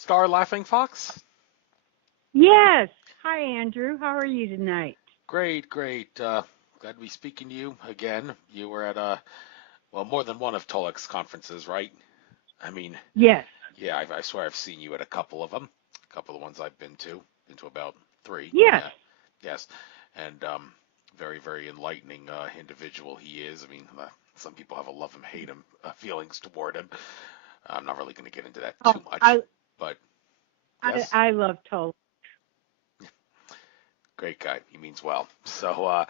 Star Laughing Fox? Yes. Hi, Andrew. How are you tonight? Great, great. Glad to be speaking to you again. You were at well, more than one of Tolik's conferences, right? I mean, Yes. yeah, I swear I've seen you at a couple of them. A couple of the ones I've been to. Been to about three. Yes. Yeah, yes. And very, very enlightening individual he is. I mean, some people have a love him, hate him feelings toward him. I'm not really going to get into that Oh, too much, I but I, yes, I love Toll. great guy. He means well. So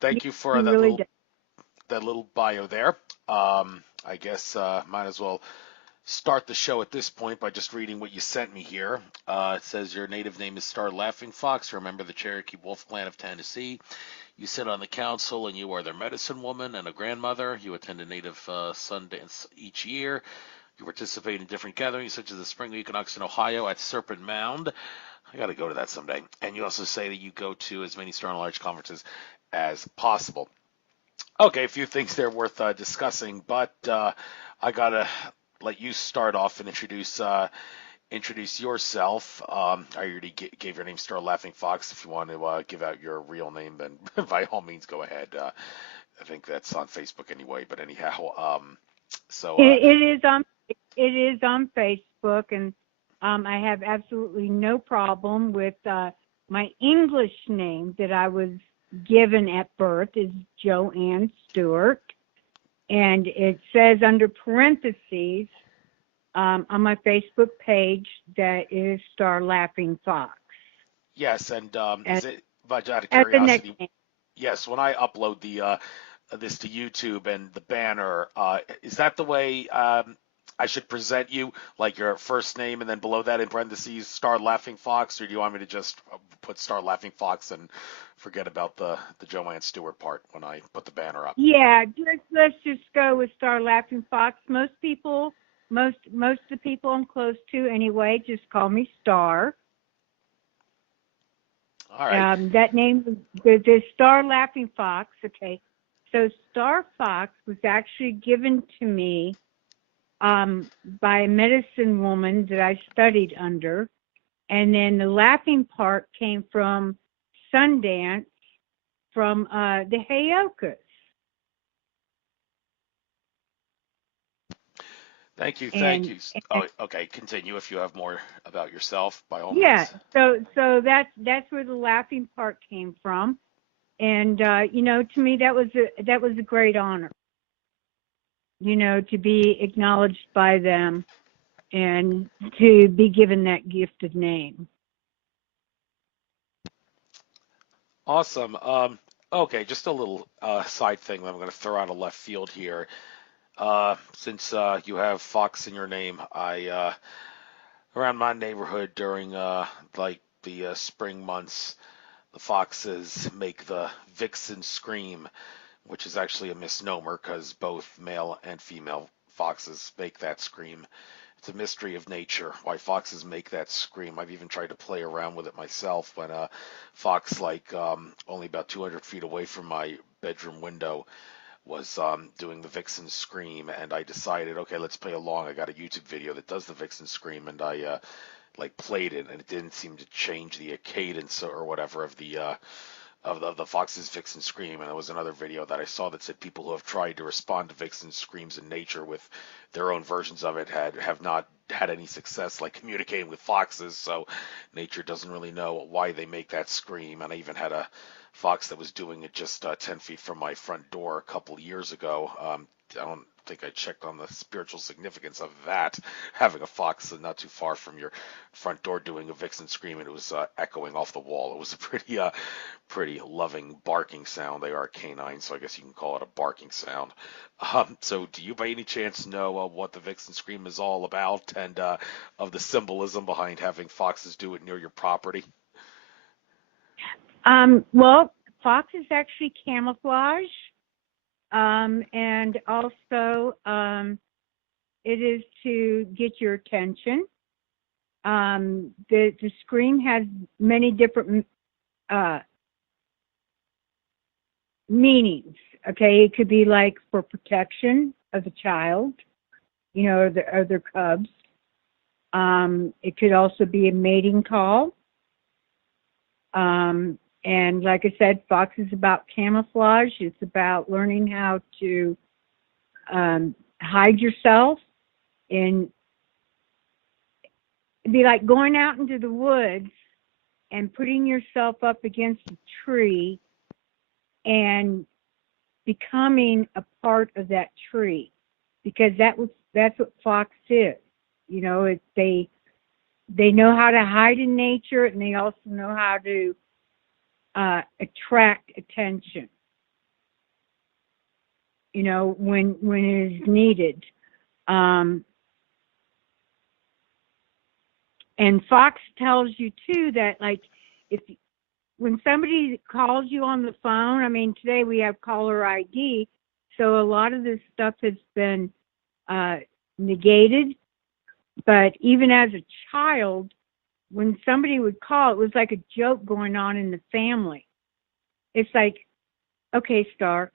thank you He for that really little does. bio there. I guess might as well start the show at this point by just reading what you sent me here. It says your native name is Star Laughing Fox. Remember the Cherokee Wolf Clan of Tennessee. You sit on the council and you are their medicine woman and a grandmother. You attend a Native Sundance each year. You participate in different gatherings such as the spring equinox in Ohio at Serpent Mound. I got to go to that someday. And you also say that you go to as many Star and Large conferences as possible. Okay, a few things there worth discussing, but I gotta let you start off and introduce yourself. I already gave your name, Star Laughing Fox. If you want to give out your real name, then by all means go ahead. I think that's on Facebook anyway. But anyhow, so It is on Facebook, and I have absolutely no problem with my English name that I was given at birth is Joanne Stewart, and it says under parentheses on my Facebook page that it is Star Laughing Fox yes, and as is it? But out of as a curiosity, nickname. yes, when I upload the this to YouTube and the banner, is that the way I should present you, like your first name and then below that in parentheses Star Laughing Fox, or do you want me to just put Star Laughing Fox and forget about the Joanne Stewart part when I put the banner up? Yeah, let's just go with Star Laughing Fox. Most of the people I'm close to anyway just call me Star. All right. That name, the Star Laughing Fox. Okay, so Star Fox was actually given to me by a medicine woman that I studied under, and then the laughing part came from Sundance from the Heyokas. Thank you. Thank And, you. Oh, okay. Continue if you have more about yourself, by all yeah, means. so that's where the laughing part came from, and to me that was a great honor, to be acknowledged by them and to be given that gifted name. Awesome. Okay, just a little side thing that I'm going to throw out of left field here. Since you have Fox in your name, I around my neighborhood during like the spring months, the foxes make the vixen scream, which is actually a misnomer because both male and female foxes make that scream. It's a mystery of nature why foxes make that scream. I've even tried to play around with it myself when a fox like only about 200 feet away from my bedroom window was doing the vixen scream, and I decided, okay, let's play along. I got a YouTube video that does the vixen scream, and I like played it, and it didn't seem to change the cadence or whatever of the fox's vixen scream. And there was another video that I saw that said people who have tried to respond to vixen screams in nature with their own versions of it have not had any success like communicating with foxes. So nature doesn't really know why they make that scream. And I even had a fox that was doing it just 10 feet from my front door a couple of years ago. I don't think I checked on the spiritual significance of that, having a fox not too far from your front door doing a vixen scream, and it was echoing off the wall. It was a pretty loving barking sound. They are canines, so I guess you can call it a barking sound. So do you by any chance know what the vixen scream is all about, and of the symbolism behind having foxes do it near your property? Well, fox is actually camouflage, and also it is to get your attention. The scream has many different uh, meanings. Okay, it could be like for protection of the child, or their cubs. It could also be a mating call. And like I said, fox is about camouflage. It's about learning how to hide yourself, and it'd be like going out into the woods and putting yourself up against a tree and becoming a part of that tree, because that's what fox is. You know, they know how to hide in nature, and they also know how to attract attention. You know, when it is needed. Um, and fox tells you too that, like, if when somebody calls you on the phone, I mean, today we have caller ID, so a lot of this stuff has been negated. But even as a child, when somebody would call, it was like a joke going on in the family. It's like, okay, Star,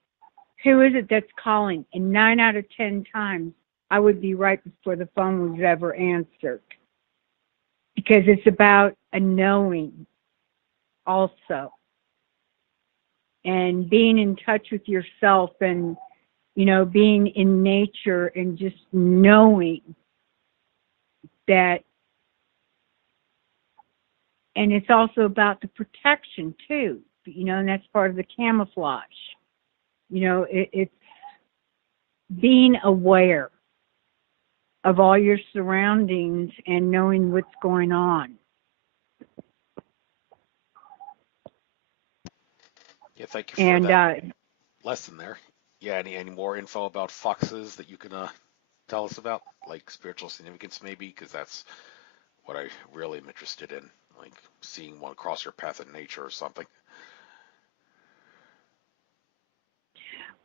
who is it that's calling? And 9 out of 10 times, I would be right before the phone was ever answered. Because it's about a knowing also. And being in touch with yourself, and, you know, being in nature and just knowing that. And it's also about the protection too, you know, and that's part of the camouflage. You know, it's being aware of all your surroundings and knowing what's going on. Yeah, thank you for And that lesson there. Yeah, any more info about foxes that you can tell us about, like spiritual significance maybe, because that's what I really am interested in, like seeing one cross your path in nature or something.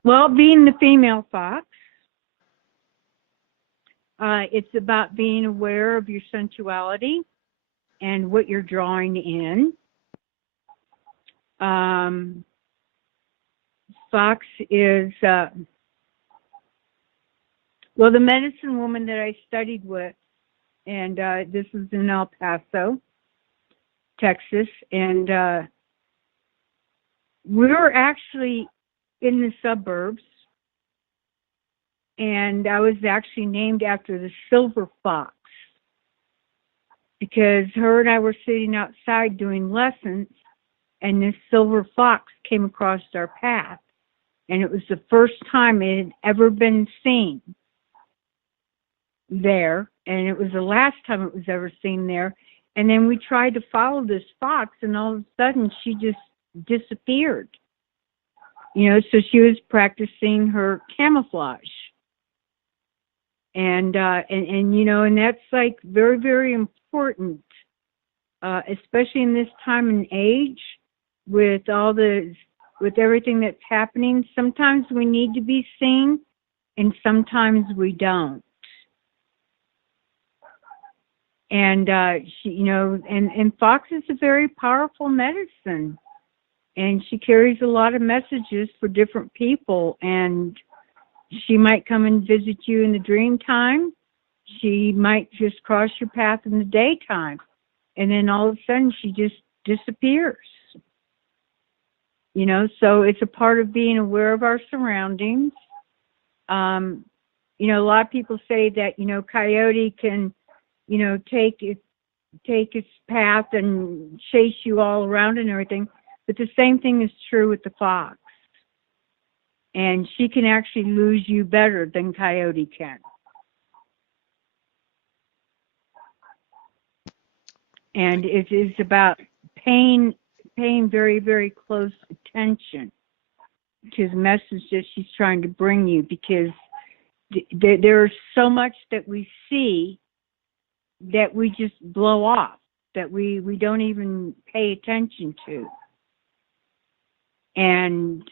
well, being the female fox, it's about being aware of your sensuality and what you're drawing in. Fox is, well, the medicine woman that I studied with, and this was in El Paso, Texas, and we were actually in the suburbs, and I was actually named after the silver fox, because her and I were sitting outside doing lessons, and this silver fox came across our path, and it was the first time it had ever been seen there, and it was the last time it was ever seen there. And then we tried to follow this fox, and all of a sudden she just disappeared. You know, so she was practicing her camouflage. And you know, and that's like very, very important, especially in this time and age, with everything that's happening. Sometimes we need to be seen, and sometimes we don't. And she, you know, and fox is a very powerful medicine, and she carries a lot of messages for different people. And she might come and visit you in the dream time. She might just cross your path in the daytime, and then all of a sudden she just disappears. You know, so it's a part of being aware of our surroundings. You know, a lot of people say that, you know, coyote can, you know, take its path and chase you all around and everything. But the same thing is true with the fox. And she can actually lose you better than coyote can. And it is about paying very, very close attention to the message that she's trying to bring you, because there's so much that we see that we just blow off, that we don't even pay attention to. And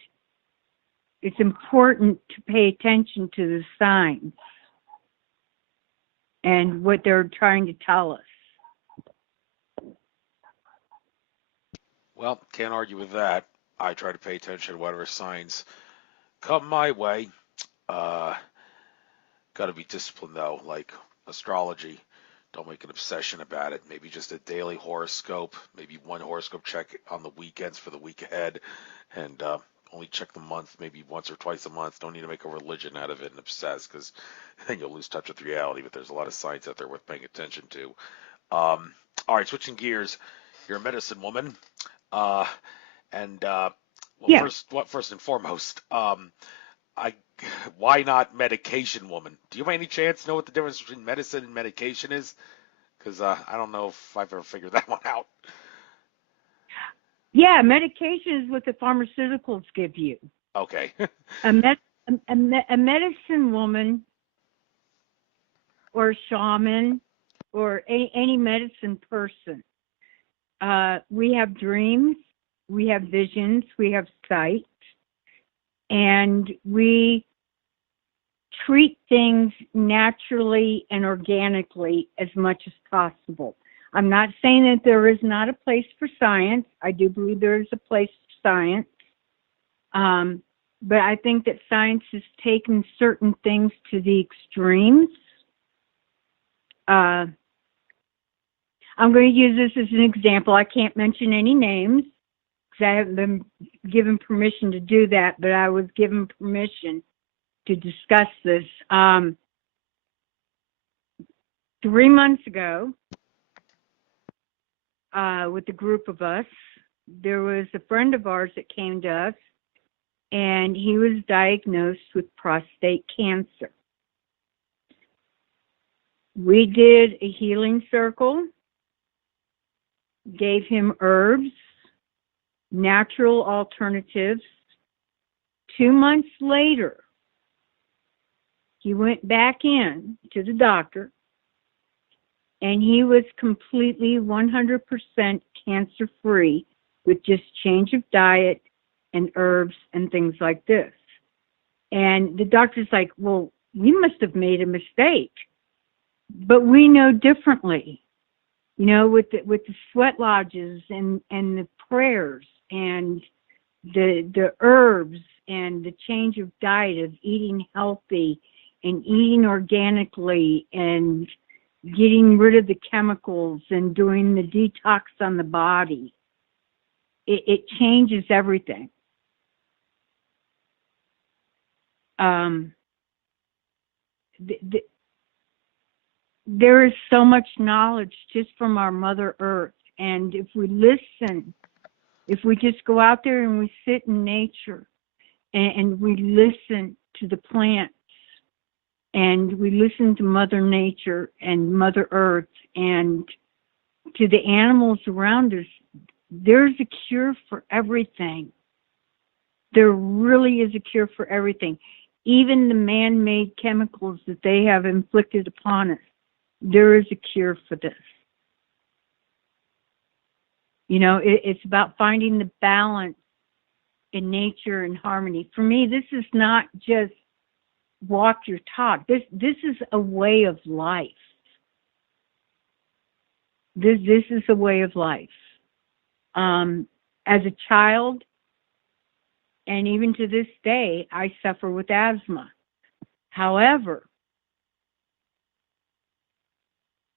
it's important to pay attention to the signs and what they're trying to tell us. Well, can't argue with that. I try to pay attention to whatever signs come my way. Uh, Got to be disciplined though, like astrology. Don't make an obsession about it. Maybe just a daily horoscope, maybe one horoscope check on the weekends for the week ahead, and only check the month maybe once or twice a month. Don't need to make a religion out of it and obsess, because then you'll lose touch with reality. But there's a lot of science out there worth paying attention to. All right, switching gears. You're a medicine woman, uh, and well, Yes. first and foremost, I why not medication woman? Do you by any chance know what the difference between medicine and medication is? Because I don't know if I've ever figured that one out. Yeah, medication is what the pharmaceuticals give you. Okay. A, med- a medicine woman or shaman or any medicine person, we have dreams, we have visions, we have sight, and we treat things naturally and organically as much as possible. I'm not saying that there is not a place for science. I do believe there is a place for science. But I think that science has taken certain things to the extremes. I'm going to use this as an example. I can't mention any names because I haven't been given permission to do that, but I was given permission to discuss this. 3 months ago, with a group of us, there was a friend of ours that came to us, and he was diagnosed with prostate cancer. We did a healing circle, gave him herbs, natural alternatives. 2 months later, he went back in to the doctor, and he was completely 100% cancer-free with just change of diet and herbs and things like this. And the doctor's like, well, we must have made a mistake. But we know differently, you know, with the sweat lodges and the prayers and the herbs and the change of diet of eating healthy and eating organically and getting rid of the chemicals and doing the detox on the body. It changes everything. There is so much knowledge just from our Mother Earth. And if we listen, if we just go out there and we sit in nature and we listen to the plants and we listen to Mother Nature and Mother Earth and to the animals around us, there's a cure for everything. There really is a cure for everything. Even the man-made chemicals that they have inflicted upon us, there is a cure for this. You know, it's about finding the balance in nature and harmony. For me, this is not just walk your talk. This is a way of life. This is a way of life. As a child, and even to this day, I suffer with asthma. However,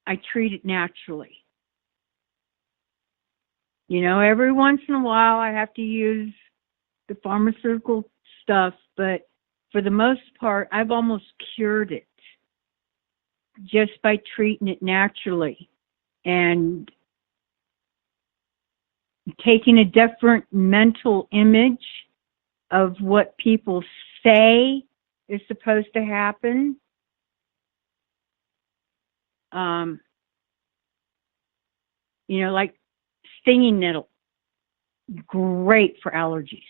I treat it naturally. You know, every once in a while I have to use the pharmaceutical stuff, but for the most part, I've almost cured it just by treating it naturally and taking a different mental image of what people say is supposed to happen. You know, like stinging nettle, great for allergies.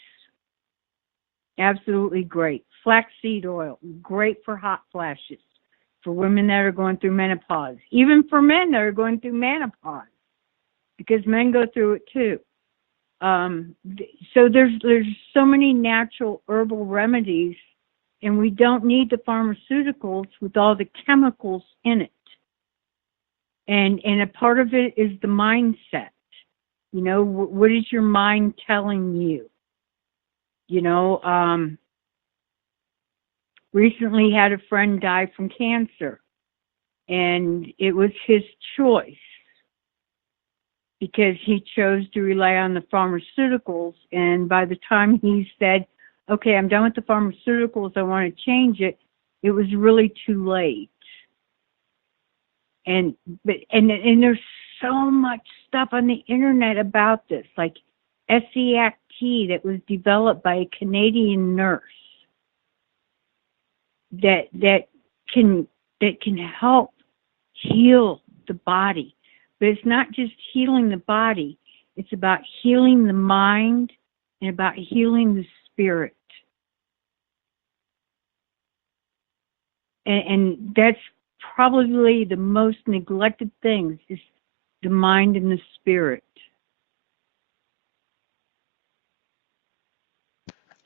Absolutely great. Flaxseed oil, great for hot flashes, for women that are going through menopause, even for men that are going through menopause, because men go through it too. So there's so many natural herbal remedies, and we don't need the pharmaceuticals with all the chemicals in it. And a part of it is the mindset. You know, what is your mind telling you? You know, recently had a friend die from cancer. and it was his choice because he chose to rely on the pharmaceuticals. And by the time he said, okay, I'm done with the pharmaceuticals, I want to change it, it was really too late. And there's so much stuff on the internet about this, like SEACT that was developed by a Canadian nurse that can help heal the body. But it's not just healing the body, it's about healing the mind and about healing the spirit. And that's probably the most neglected things, is the mind and the spirit.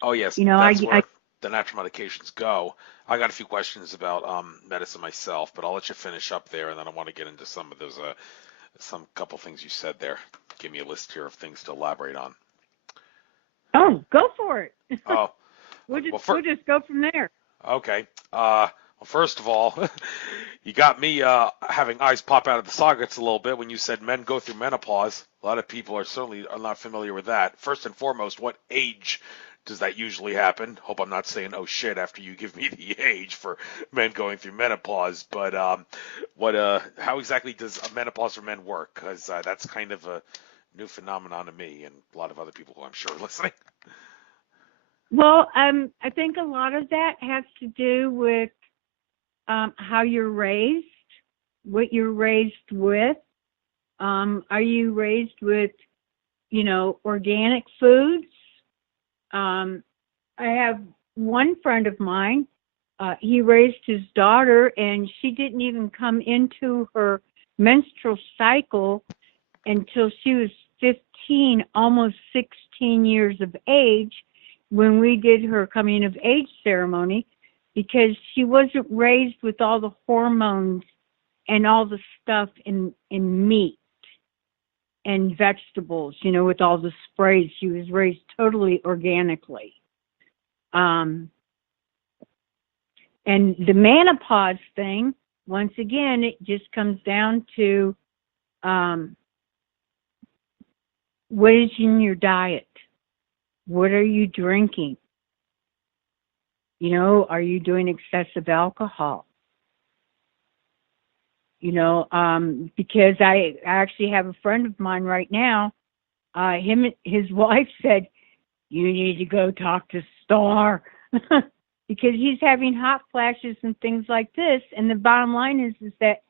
Oh yes, You know, that's where the natural medications go. I got a few questions about medicine myself, but I'll let you finish up there, and then I want to get into some of those some couple things you said there. Give me a list here of things to elaborate on. Oh, go for it. Oh, we'll just go from there. Okay. Well, first of all, you got me having eyes pop out of the sockets a little bit when you said men go through menopause. A lot of people are not familiar with that. First and foremost, what age does that usually happen? Hope I'm not saying oh shit after you give me the age for men going through menopause. But how exactly does a menopause for men work? Because that's kind of a new phenomenon to me and a lot of other people who I'm sure are listening. Well, I think a lot of that has to do with how you're raised, what you're raised with. Are you raised with, organic foods? I have one friend of mine. He raised his daughter, and she didn't even come into her menstrual cycle until she was 15, almost 16 years of age, when we did her coming of age ceremony, because she wasn't raised with all the hormones and all the stuff in meat and vegetables, with all the sprays. She was raised totally organically. And the menopause thing, once again, it just comes down to what is in your diet? What are you drinking? Are you doing excessive alcohol? Because I actually have a friend of mine right now. His wife said, you need to go talk to Star because he's having hot flashes and things like this. And the bottom line is that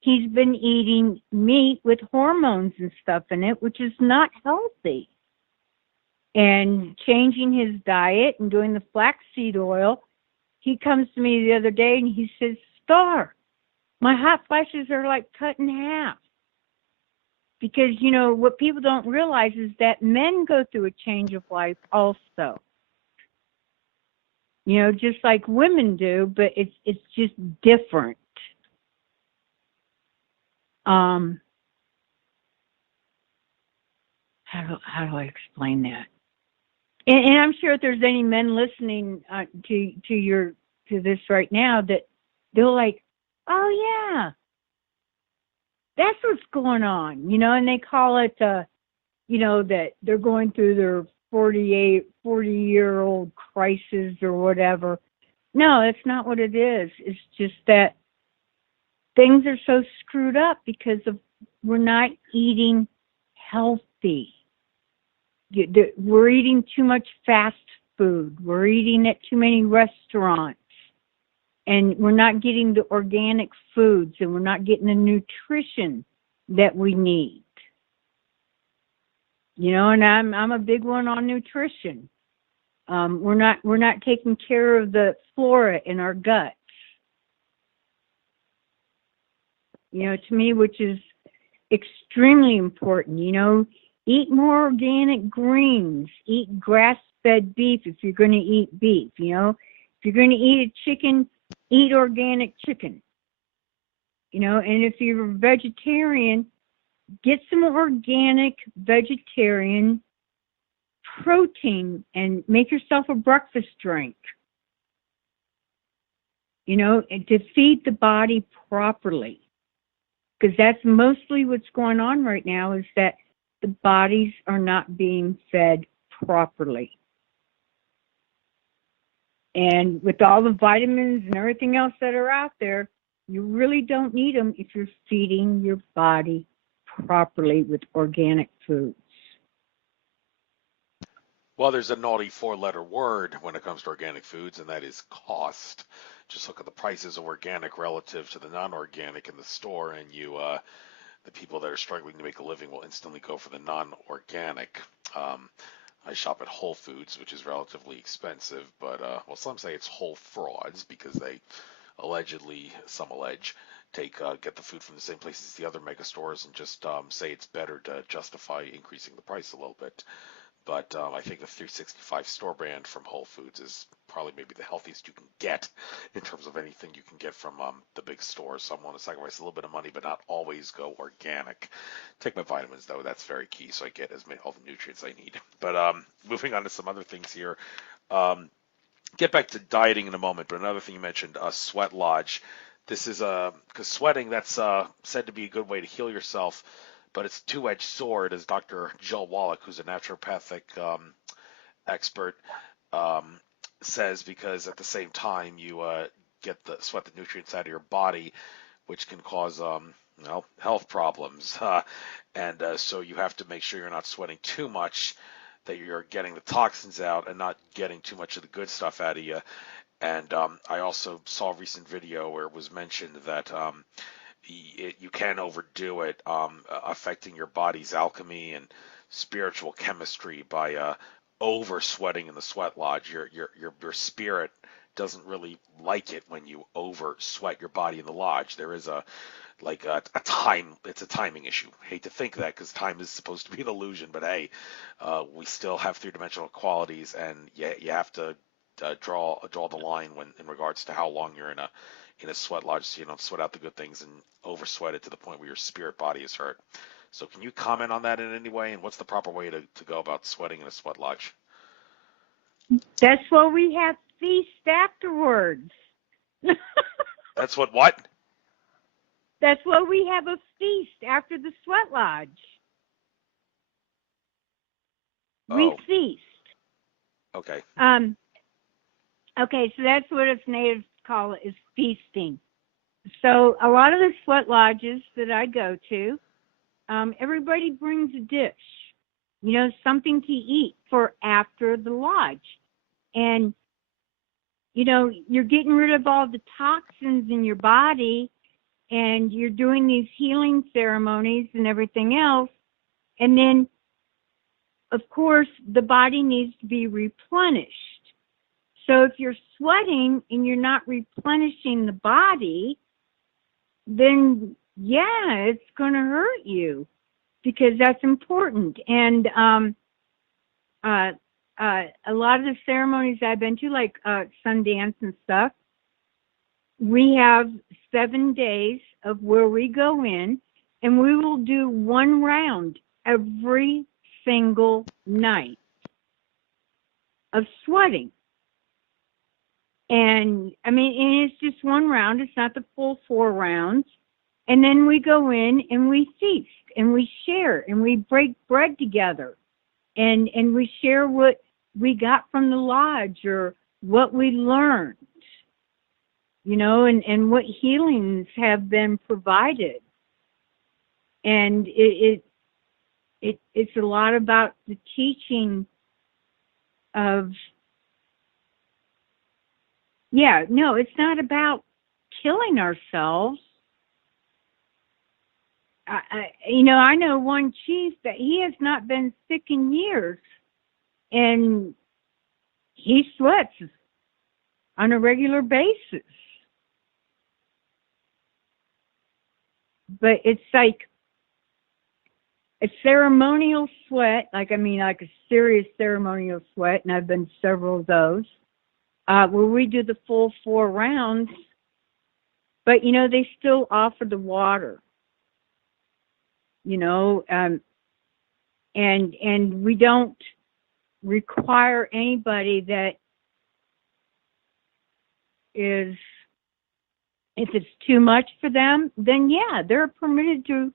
he's been eating meat with hormones and stuff in it, which is not healthy. And changing his diet and doing the flaxseed oil, he comes to me the other day and he says, Star, my hot flashes are like cut in half. Because, what people don't realize is that men go through a change of life also. Just like women do, but it's just different. How do I explain that? And I'm sure if there's any men listening to this right now, that they're like, oh yeah, that's what's going on, and they call it, that they're going through their 40-year-old crisis or whatever. No, that's not what it is. It's just that things are so screwed up because we're not eating healthy. We're eating too much fast food. We're eating at too many restaurants. And we're not getting the organic foods, and we're not getting the nutrition that we need. And I'm a big one on nutrition. We're not taking care of the flora in our guts. To me, which is extremely important. Eat more organic greens. Eat grass-fed beef if you're going to eat beef. If you're going to eat a chicken, eat organic chicken. And if you're a vegetarian, get some organic vegetarian protein and make yourself a breakfast drink. and to feed the body properly. Because that's mostly what's going on right now, is that the bodies are not being fed properly. And with all the vitamins and everything else that are out there, you really don't need them if you're feeding your body properly with organic foods. Well, there's a naughty four-letter word when it comes to organic foods, and that is cost. Just look at the prices of organic relative to the non-organic in the store, and the people that are struggling to make a living will instantly go for the non-organic. I shop at Whole Foods, which is relatively expensive, but well, some say it's whole frauds because they allegedly, some allege, get the food from the same places as the other mega stores and just say it's better to justify increasing the price a little bit. But I think the 365 store brand from Whole Foods is probably maybe the healthiest you can get in terms of anything you can get from the big stores. So I'm willing to sacrifice a little bit of money, but not always go organic. Take my vitamins though; that's very key, so I get all the nutrients I need. But moving on to some other things here. Um, get back to dieting in a moment, but another thing you mentioned, sweat lodge. This is because sweating, that's said to be a good way to heal yourself, but it's a two-edged sword, as Dr. Jill Wallach, who's a naturopathic expert, um, says, because at the same time you get the sweat the nutrients out of your body, which can cause health problems, and so you have to make sure you're not sweating too much, that you're getting the toxins out and not getting too much of the good stuff out of you. And I also saw a recent video where it was mentioned that you can overdo it, affecting your body's alchemy and spiritual chemistry by over sweating in the sweat lodge. Your spirit doesn't really like it when you over sweat your body in the lodge. There is a time, it's a timing issue. I hate to think that because time is supposed to be an illusion, but hey, we still have three-dimensional qualities, and you have to draw the line when in regards to how long you're in a sweat lodge, so you don't sweat out the good things and over sweat it to the point where your spirit body is hurt. So can you comment on that in any way, and what's the proper way to go about sweating in a sweat lodge? That's why we have feast afterwards. That's what? That's why we have a feast after the sweat lodge. We Oh, feast. okay. Okay, so that's what us natives call it, is feasting. So a lot of the sweat lodges that I go to, everybody brings a dish, something to eat for after the lodge. And, you're getting rid of all the toxins in your body, and you're doing these healing ceremonies and everything else. And then, of course, the body needs to be replenished. So if you're sweating and you're not replenishing the body, then yeah, it's going to hurt you, because that's important. And a lot of the ceremonies I've been to, like Sundance and stuff, we have 7 days of where we go in and we will do one round every single night of sweating. And and it's just one round. It's not the full 4 rounds. And then we go in and we feast and we share and we break bread together, and we share what we got from the lodge or what we learned, and what healings have been provided. And it's a lot about the teaching of, it's not about killing ourselves. I know one chief that he has not been sick in years, and he sweats on a regular basis. But it's like a ceremonial sweat, like a serious ceremonial sweat, and I've been to several of those, where we do the full 4 rounds, but they still offer the water, and we don't require anybody that is If it's too much for them, then yeah, they're permitted to.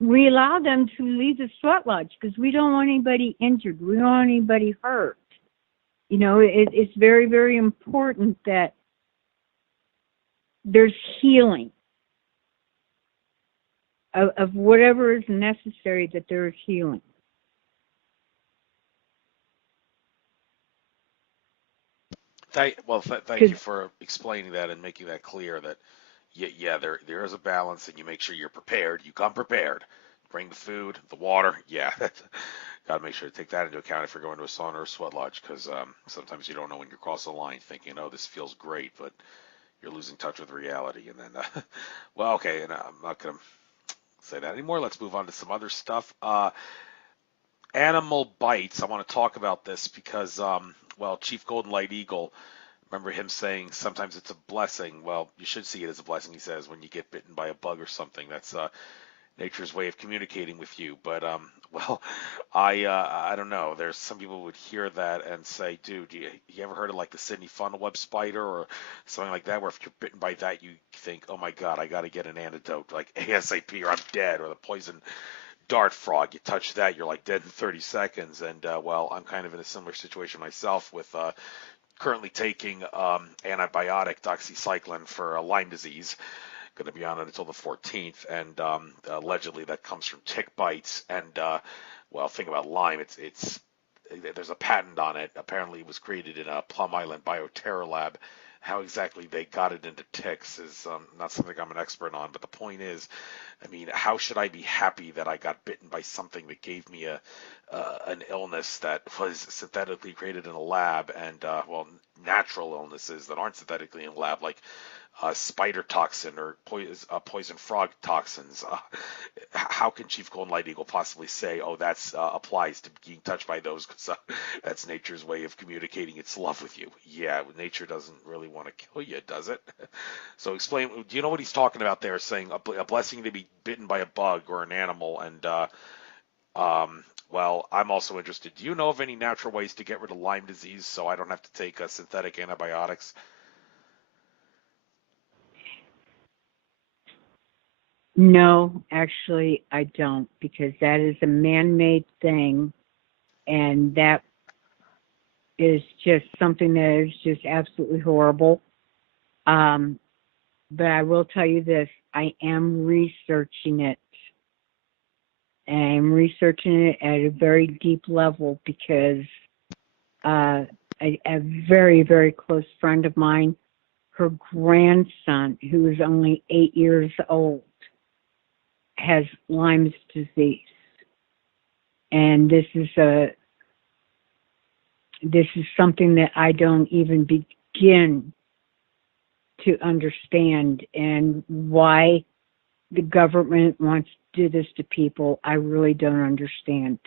We allow them to leave the sweat lodge because we don't want anybody injured. We don't want anybody hurt. You know, it's very, very important that there's healing of whatever is necessary, that there is healing. Thank you for explaining that and making that clear that yeah, there is a balance, and you make sure you're prepared. You come prepared. Bring the food, the water. Yeah, got to make sure to take that into account if you're going to a sauna or a sweat lodge, because sometimes you don't know when you're crossing the line, thinking, "Oh, this feels great," but you're losing touch with reality. And then, well, okay, and I'm not gonna say that anymore. Let's move on to some other stuff. Animal bites. I want to talk about this because, well, Chief Golden Light Eagle. Remember him saying sometimes it's a blessing. Well, you should see it as a blessing, he says, when you get bitten by a bug or something. That's nature's way of communicating with you. But well, I don't know. There's some people would hear that and say, dude, you ever heard of like the Sydney funnel web spider or something like that, where if you're bitten by that, you think, oh my God, I got to get an antidote like ASAP or I'm dead, or the poison dart frog. You touch that, you're like dead in 30 seconds. And well, I'm kind of in a similar situation myself with currently taking antibiotic doxycycline for Lyme disease. Going to be on it until the 14th, and allegedly that comes from tick bites. And well, think about Lyme. It's there's a patent on it. Apparently, it was created in a Plum Island Bioterror lab. How exactly they got it into ticks is not something I'm an expert on. But the point is, I mean, how should I be happy that I got bitten by something that gave me an illness that was synthetically created in a lab, and well, natural illnesses that aren't synthetically in a lab, like spider toxin or poison frog toxins. How can Chief Golden Light Eagle possibly say, oh, that's applies to being touched by those? Because that's nature's way of communicating its love with you. Yeah, nature doesn't really want to kill you, does it? So explain. Do you know what he's talking about there? Saying a blessing to be bitten by a bug or an animal, and well, I'm also interested. Do you know of any natural ways to get rid of Lyme disease so I don't have to take synthetic antibiotics? No, actually, I don't, because that is a man-made thing, and that is just something that is just absolutely horrible. But I will tell you this, I am researching it. And I'm researching it at a very deep level because a very, very close friend of mine, her grandson, who is only 8 years old, has Lyme's disease. And this is something that I don't even begin to understand, and why the government wants to do this to people, I really don't understand.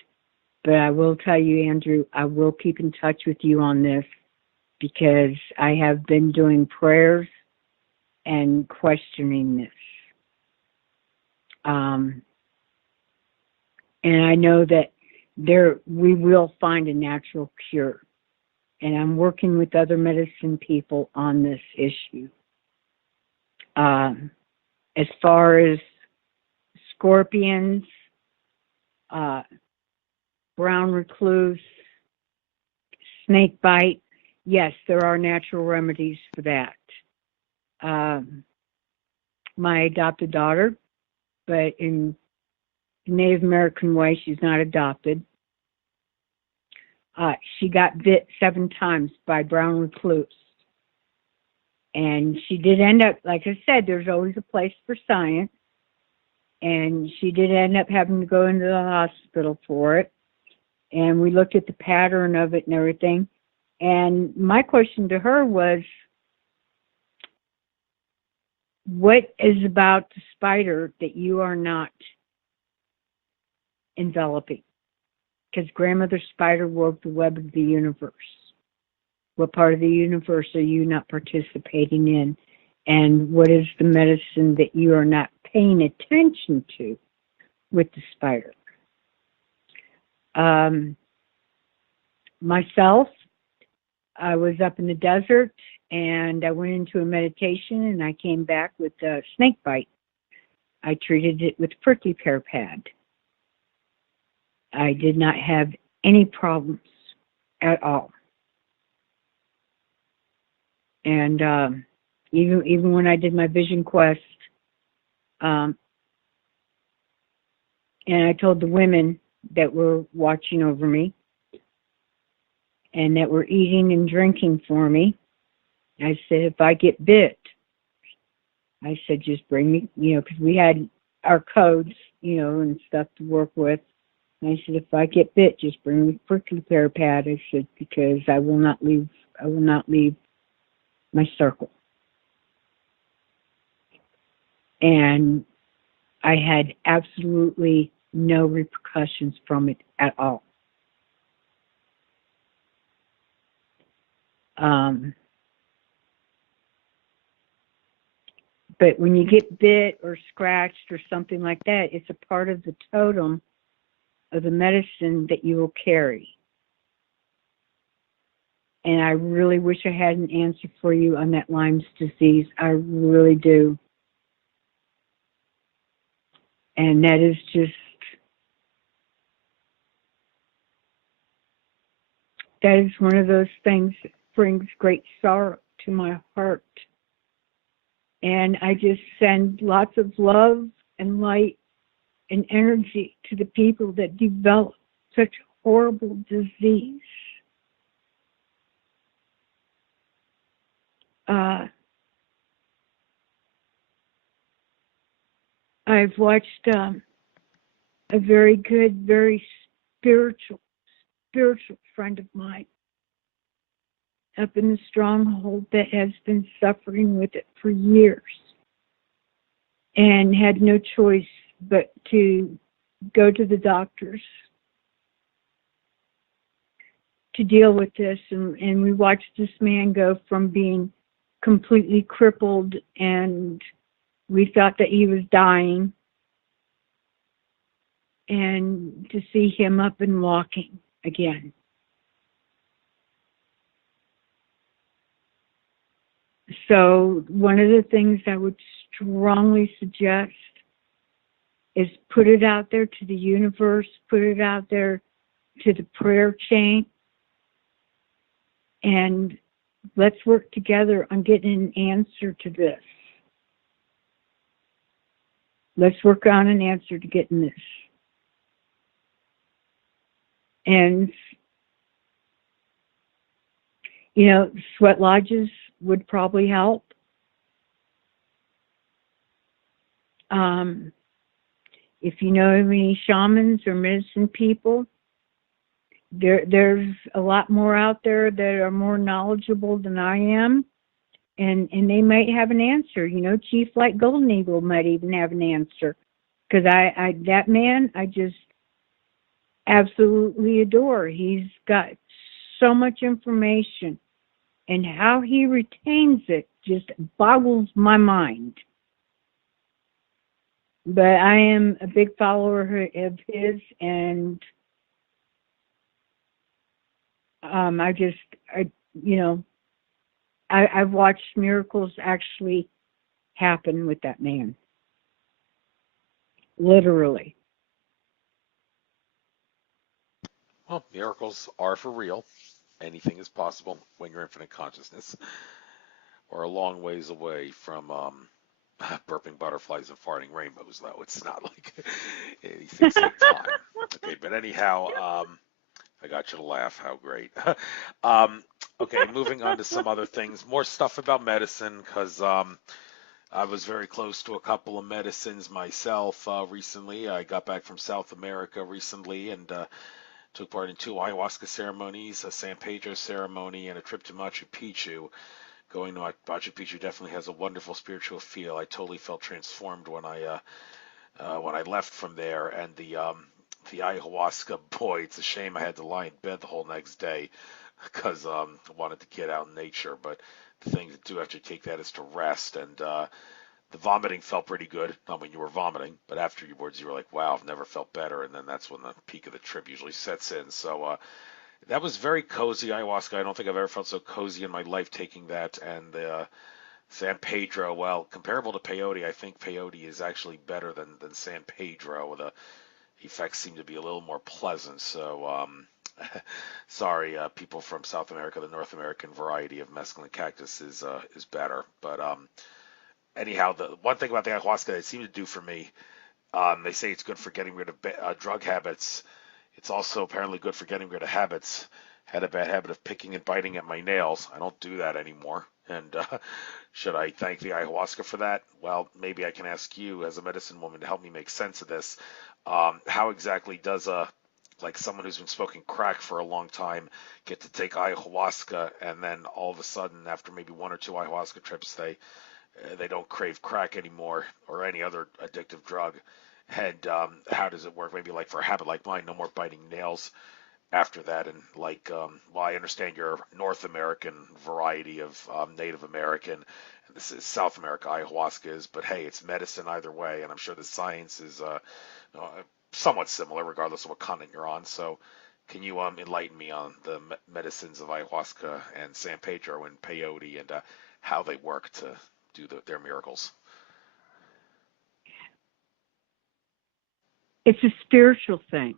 But I will tell you, Andrew, I will keep in touch with you on this, because I have been doing prayers and questioning this. And I know that we will find a natural cure. And I'm working with other medicine people on this issue. As far as scorpions, brown recluse, snake bite, yes, there are natural remedies for that. My adopted daughter, but in Native American way, she's not adopted. She got bit 7 times by brown recluse. And she did end up, like I said, there's always a place for science. And she did end up having to go into the hospital for it. And we looked at the pattern of it and everything. And my question to her was, what is about the spider that you are not enveloping? Because grandmother spider wove the web of the universe. What part of the universe are you not participating in? And what is the medicine that you are not paying attention to with the spider? Myself, I was up in the desert and I went into a meditation and I came back with a snake bite. I treated it with prickly pear pad. I did not have any problems at all. And even when I did my vision quest, um, and I told the women that were watching over me and that were eating and drinking for me, I said, if I get bit, I said, just bring me, because we had our codes, and stuff to work with. And I said, if I get bit, just bring me prickly pear pad. I said, because I will not leave my circle. And I had absolutely no repercussions from it at all. But when you get bit or scratched or something like that, it's a part of the totem of the medicine that you will carry. And I really wish I had an answer for you on that Lyme's disease. I really do. And that is one of those things that brings great sorrow to my heart. And I just send lots of love and light and energy to the people that develop such horrible disease. I've watched a very good, very spiritual friend of mine up in the stronghold that has been suffering with it for years and had no choice but to go to the doctors to deal with this. And we watched this man go from being completely crippled and we thought that he was dying, and to see him up and walking again. So one of the things I would strongly suggest is put it out there to the universe, put it out there to the prayer chain, and let's work together on getting an answer to this. Let's work on an answer to getting this. And, sweat lodges would probably help. If you know any shamans or medicine people, there's a lot more out there that are more knowledgeable than I am, and they might have an answer. Chief Light Golden Eagle might even have an answer, because that man I just absolutely adore. He's got so much information, and how he retains it just boggles my mind. But I am a big follower of his, and I've watched miracles actually happen with that man, literally. Well, miracles are for real. Anything is possible when you're infinite consciousness. We're a long ways away from burping butterflies and farting rainbows, though. It's not like these things take time. Okay, but anyhow, I got you to laugh. How great. um, okay, moving on to some other things. More stuff about medicine, because I was very close to a couple of medicines myself recently. I got back from South America recently and took part in two ayahuasca ceremonies, a San Pedro ceremony, and a trip to Machu Picchu. Going to Machu Picchu definitely has a wonderful spiritual feel. I totally felt transformed when I left from there, and the ayahuasca, boy, it's a shame I had to lie in bed the whole next day because I wanted to get out in nature. But the thing to do after you take that is to rest, and the vomiting felt pretty good. Not when you were vomiting, but afterwards you were like, wow, I've never felt better. And then that's when the peak of the trip usually sets in. So That was very cozy ayahuasca. I don't think I've ever felt so cozy in my life taking that. And the San Pedro, well, comparable to peyote, I think peyote is actually better than San Pedro. The effects seem to be a little more pleasant. So, sorry, people from South America, the North American variety of mescaline cactus is better. But anyhow, the one thing about the ayahuasca that it seemed to do for me, they say it's good for getting rid of drug habits. It's also apparently good for getting rid of habits. Had a bad habit of picking and biting at my nails. I don't do that anymore. And should I thank the ayahuasca for that? Well, maybe I can ask you as a medicine woman to help me make sense of this. How exactly does like someone who's been smoking crack for a long time get to take ayahuasca and then all of a sudden after maybe one or two ayahuasca trips they don't crave crack anymore or any other addictive drug? And how does it work? Maybe like for a habit like mine, no more biting nails after that. And like, well, I understand your North American variety of Native American, and this is South America ayahuasca is, but hey, it's medicine either way, and I'm sure the science is uh, somewhat similar regardless of what continent you're on. So, can you enlighten me on the medicines of ayahuasca and San Pedro and peyote and how they work to do their miracles? It's a spiritual thing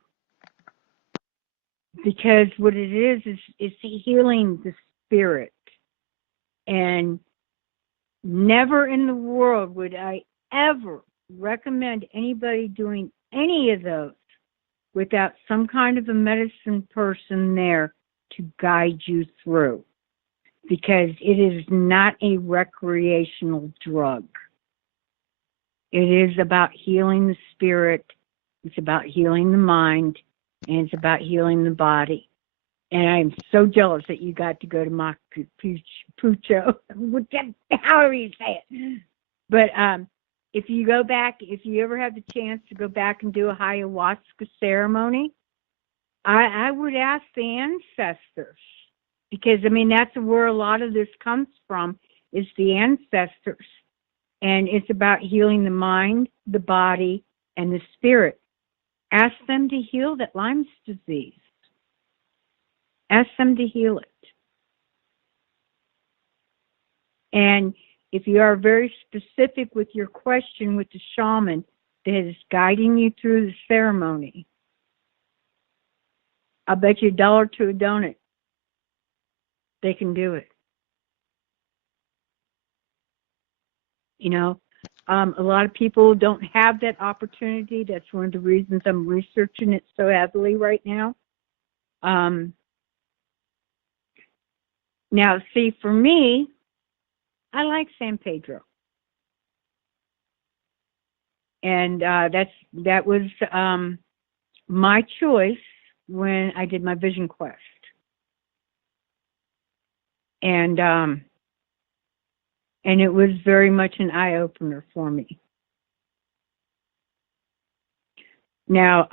because what it is healing the spirit. And never in the world would I ever recommend anybody doing any of those without some kind of a medicine person there to guide you through because it is not a recreational drug. It is about healing the spirit, it's about healing the mind, and it's about healing the body. And I'm so jealous that you got to go to Machu Picchu, however you say it. But if you go back, if you ever have the chance to go back and do a ayahuasca ceremony, I would ask the ancestors because I mean that's where a lot of this comes from is the ancestors, and it's about healing the mind, the body, and the spirit. Ask them to heal that Lyme's disease. Ask them to heal it. And if you are very specific with your question with the shaman that is guiding you through the ceremony, I'll bet you $1 to a donut they can do it. You know, a lot of people don't have that opportunity. That's one of the reasons I'm researching it so heavily right now. Now, see, for me, I like San Pedro, and that was my choice when I did my Vision Quest, and it was very much an eye opener for me. Now,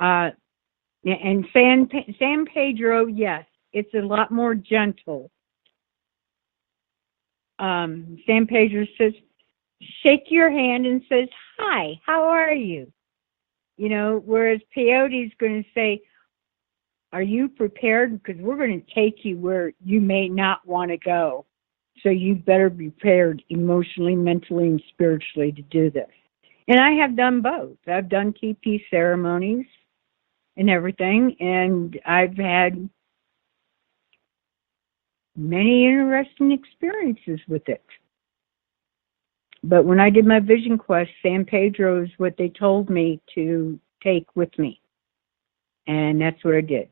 and San Pedro, yes, it's a lot more gentle. San Pedro says, shake your hand and says, hi, how are you? You know, whereas peyote is going to say, are you prepared? Because we're going to take you where you may not want to go. So you better be prepared emotionally, mentally, and spiritually to do this. And I have done both. I've done TP ceremonies and everything, and I've had many interesting experiences with it. But when I did my Vision Quest, San Pedro is what they told me to take with me. And that's what I did.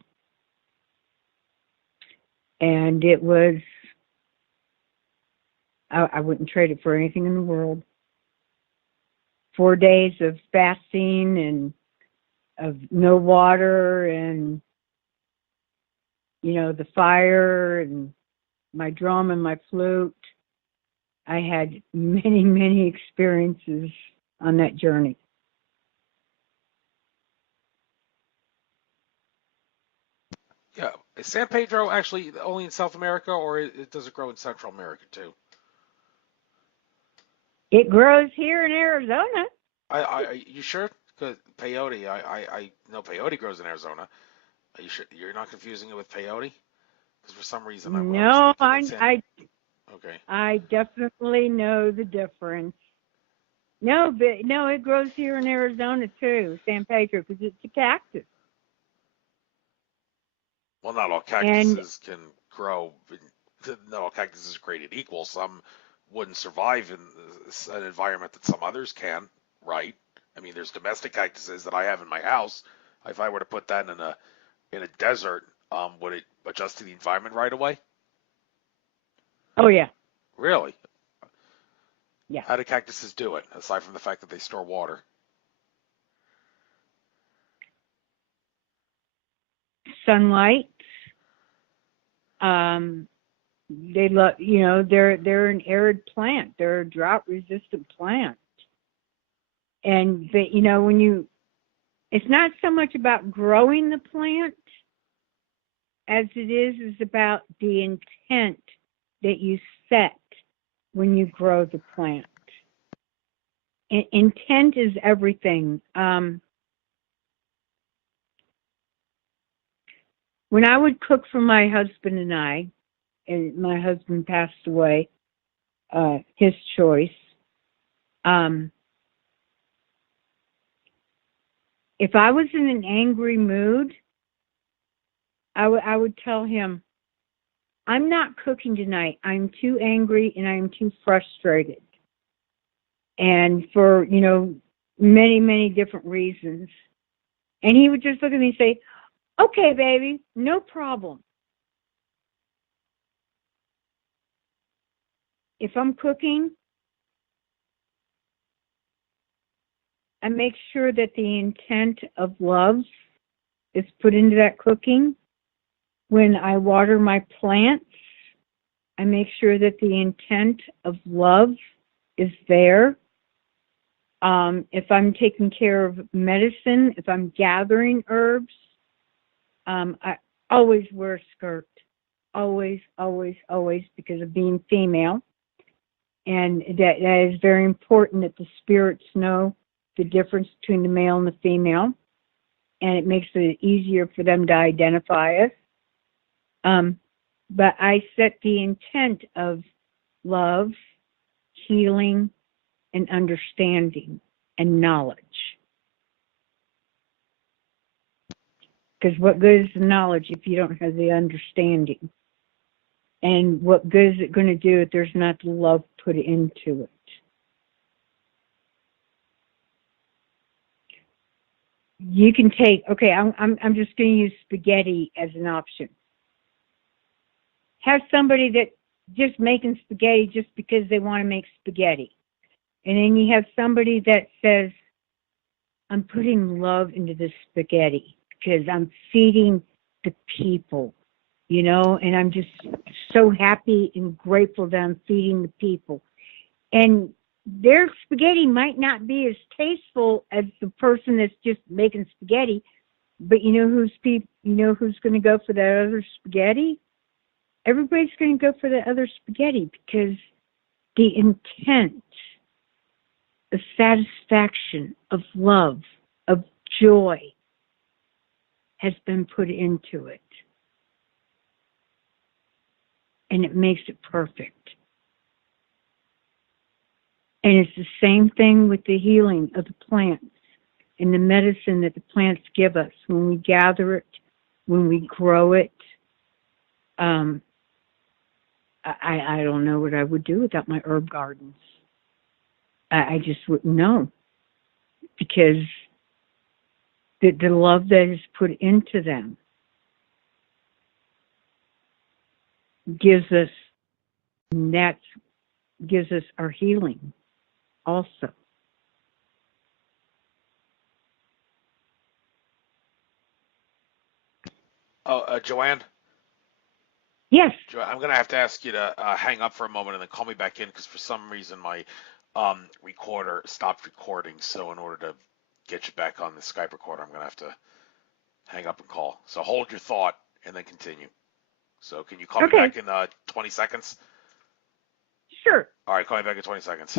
And it was, I wouldn't trade it for anything in the world. 4 days of fasting and of no water and, you know, the fire and my drum and my flute. I had many, many experiences on that journey. Yeah, is San Pedro actually only in South America, or does it grow in Central America too? It grows here in Arizona. You sure? Because peyote, I know peyote grows in Arizona. Are you sure you're not confusing it with peyote? Because for some reason, when I was No, thinking that sand. Okay. I definitely know the difference. No, but no, it grows here in Arizona too, San Pedro, because it's a cactus. Well, not all And cactuses can grow. Not all cactuses are created equal. Some wouldn't survive in an environment that some others can, right? I mean, there's domestic cactuses that I have in my house. If I were to put that in a desert, would it adjust to the environment right away? oh yeah, Really? yeah, How do cactuses do it, aside from the fact that they store water? sunlight. Um, they love, they're an arid plant. They're a drought resistant plant. And but when it's not so much about growing the plant as it is about the intent that you set when you grow the plant. Intent is everything. When I would cook for my husband and my husband passed away, his choice. Um, if I was in an angry mood, I would tell him, I'm not cooking tonight. I'm too angry and I'm too frustrated. And for, many, many different reasons. And he would just look at me and say, okay, baby, no problem. If I'm cooking, I make sure that the intent of love is put into that cooking. When I water my plants, I make sure that the intent of love is there. If I'm taking care of medicine, if I'm gathering herbs, I always wear a skirt. Always, always, always, because of being female. And that is very important that the spirits know the difference between the male and the female. And it makes it easier for them to identify us. But I set the intent of love, healing, and understanding and knowledge. Because what good is the knowledge if you don't have the understanding? And what good is it going to do if there's not the love put into it? You can take, okay, I'm just going to use spaghetti as an option. Have somebody that just making spaghetti just because they want to make spaghetti. And then you have somebody that says, I'm putting love into this spaghetti because I'm feeding the people, and I'm just so happy and grateful that I'm feeding the people. And their spaghetti might not be as tasteful as the person that's just making spaghetti, but who's going to go for that other spaghetti? Everybody's going to go for the other spaghetti because the intent, the satisfaction of love, of joy has been put into it. And it makes it perfect. And it's the same thing with the healing of the plants and the medicine that the plants give us when we gather it, when we grow it. I don't know what I would do without my herb gardens. I just wouldn't know, because the love that is put into them gives us our healing also. Oh, Joanne, Yes. I'm going to have to ask you to hang up for a moment and then call me back in because for some reason my recorder stopped recording. So in order to get you back on the Skype recorder, I'm going to have to hang up and call. So hold your thought and then continue. So can you call me Okay. back in 20 seconds? Sure. All right, call me back in 20 seconds.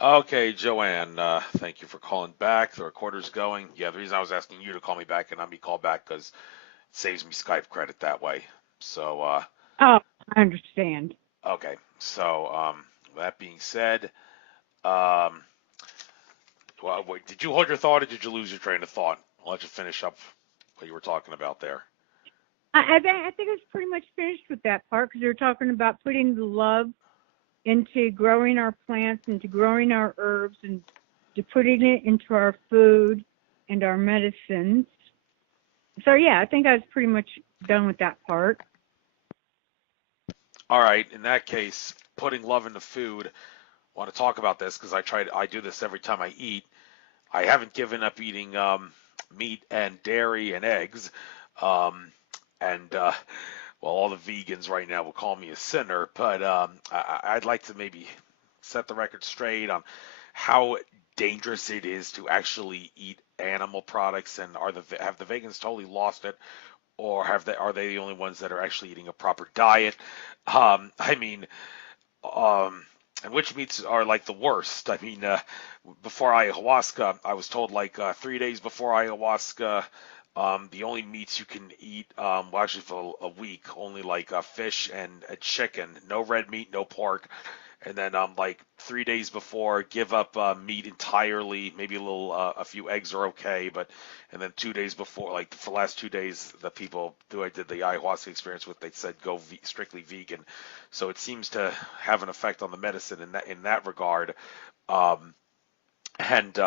Okay, Joanne, thank you for calling back. The recorder's going. Yeah, the reason I was asking you to call me back and not me call back because saves me Skype credit that way. So, Oh, I understand. okay. So, that being said, um, well, wait, did you hold your thought or did you lose your train of thought? I'll let you finish up what you were talking about there. I think it's pretty much finished with that part because they're talking about putting the love into growing our plants, into growing our herbs, and to putting it into our food and our medicines. So yeah, I think I was pretty much done with that part. All right. In that case, putting love into food. I want to talk about this because I do this every time I eat. I haven't given up eating meat and dairy and eggs. Um, and well, all the vegans right now will call me a sinner, but I'd like to maybe set the record straight on how dangerous it is to actually eat animal products, and have the vegans totally lost it, or have they are they the only ones that are actually eating a proper diet? I mean, um, and which meats are like the worst? I mean, before ayahuasca, I was told like 3 days before ayahuasca, the only meats you can eat, well, actually for a week, only like fish and chicken, no red meat, no pork. And then like 3 days before, give up meat entirely. Maybe a few eggs are okay, but and then 2 days before, like for the last 2 days, the people who I did the ayahuasca experience with, they said go strictly vegan. So it seems to have an effect on the medicine in that regard. Um, and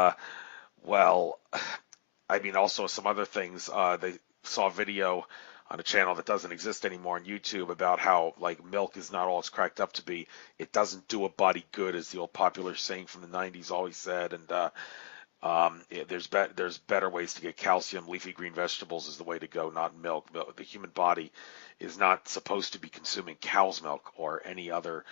well, I mean, also some other things. They saw a video on a channel that doesn't exist anymore on YouTube about how like milk is not all it's cracked up to be. It doesn't do a body good, as the old popular saying from the '90s always said. And yeah, there's better ways to get calcium. Leafy green vegetables is the way to go, not milk. The human body is not supposed to be consuming cow's milk or any other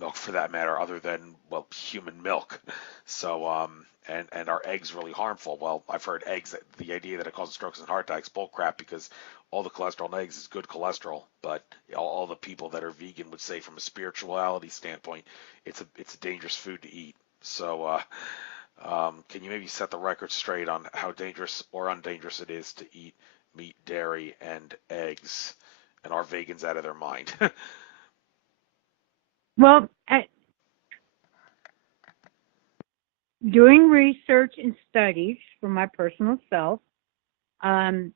milk for that matter, other than well human milk. So and are eggs really harmful? Well, I've heard eggs that the idea that it causes strokes and heart attacks bull crap because all the cholesterol in eggs is good cholesterol, but all the people that are vegan would say from a spirituality standpoint, it's a dangerous food to eat. So can you maybe set the record straight on how dangerous or undangerous it is to eat meat, dairy, and eggs? And are vegans out of their mind? Well, doing research and studies for my personal self, um,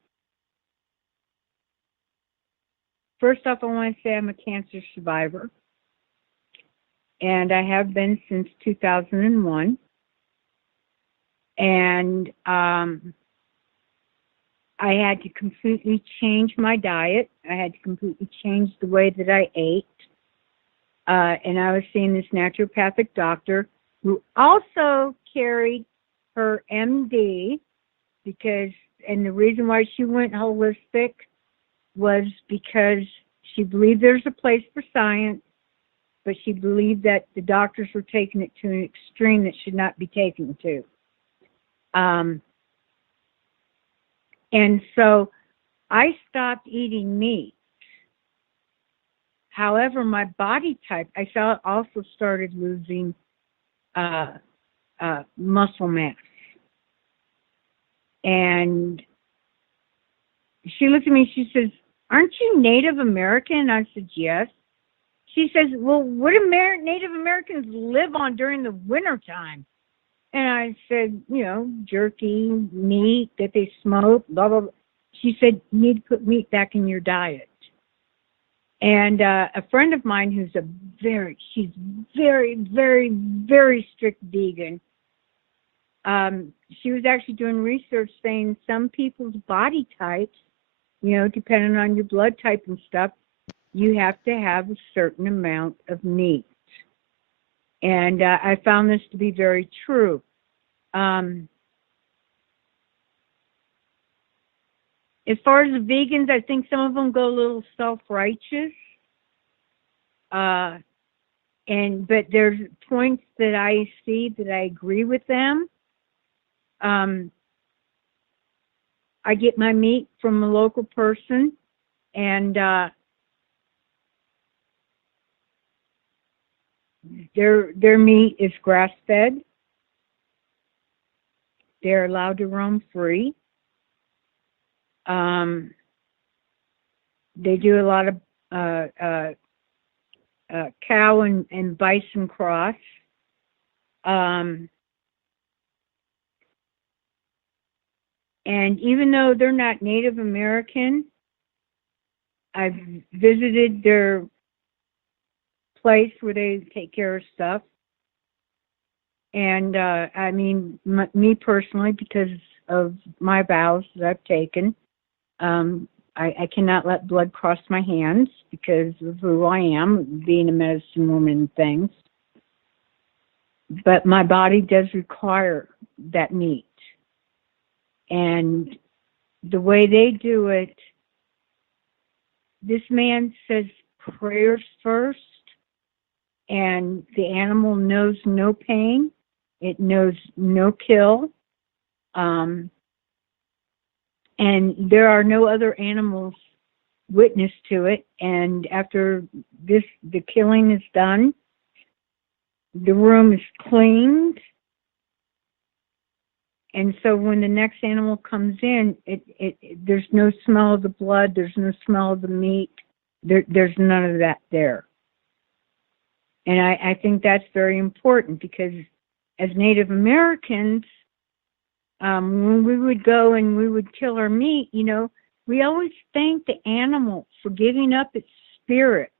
first off, I want to say I'm a cancer survivor, and I have been since 2001. And I had to completely change my diet. I had to completely change the way that I ate. And I was seeing this naturopathic doctor who also carried her MD and the reason why she went holistic was because she believed there's a place for science, but she believed that the doctors were taking it to an extreme that should not be taken to. And so I stopped eating meat. However, my body type, I saw it also started losing muscle mass. And she looked at me, she says, "Aren't you Native American?" I said, "Yes." She says, "Well, what do Native Americans live on during the wintertime?" And I said, jerky, meat that they smoke, blah, blah, blah. She said, "You need to put meat back in your diet." And a friend of mine she's very, very, very strict vegan. She was actually doing research saying some people's body types, depending on your blood type and stuff, you have to have a certain amount of meat. And I found this to be very true. As far as the vegans, I think some of them go a little self-righteous. But there's points that I see that I agree with them. I get my meat from a local person, and their meat is grass-fed. They're allowed to roam free. They do a lot of cow and bison cross. Um, and even though they're not Native American, I've visited their place where they take care of stuff. And I mean, me personally, because of my vows that I've taken, I cannot let blood cross my hands because of who I am, being a medicine woman and things. But my body does require that meat. And the way they do it, this man says prayers first, and the animal knows no pain. It knows no kill. Um, and there are no other animals witness to it. And after the killing is done, the room is cleaned. And so when the next animal comes in, there's no smell of the blood. There's no smell of the meat. There's none of that there. And I think that's very important because as Native Americans, when we would go and we would kill our meat, we always thank the animal for giving up its spirit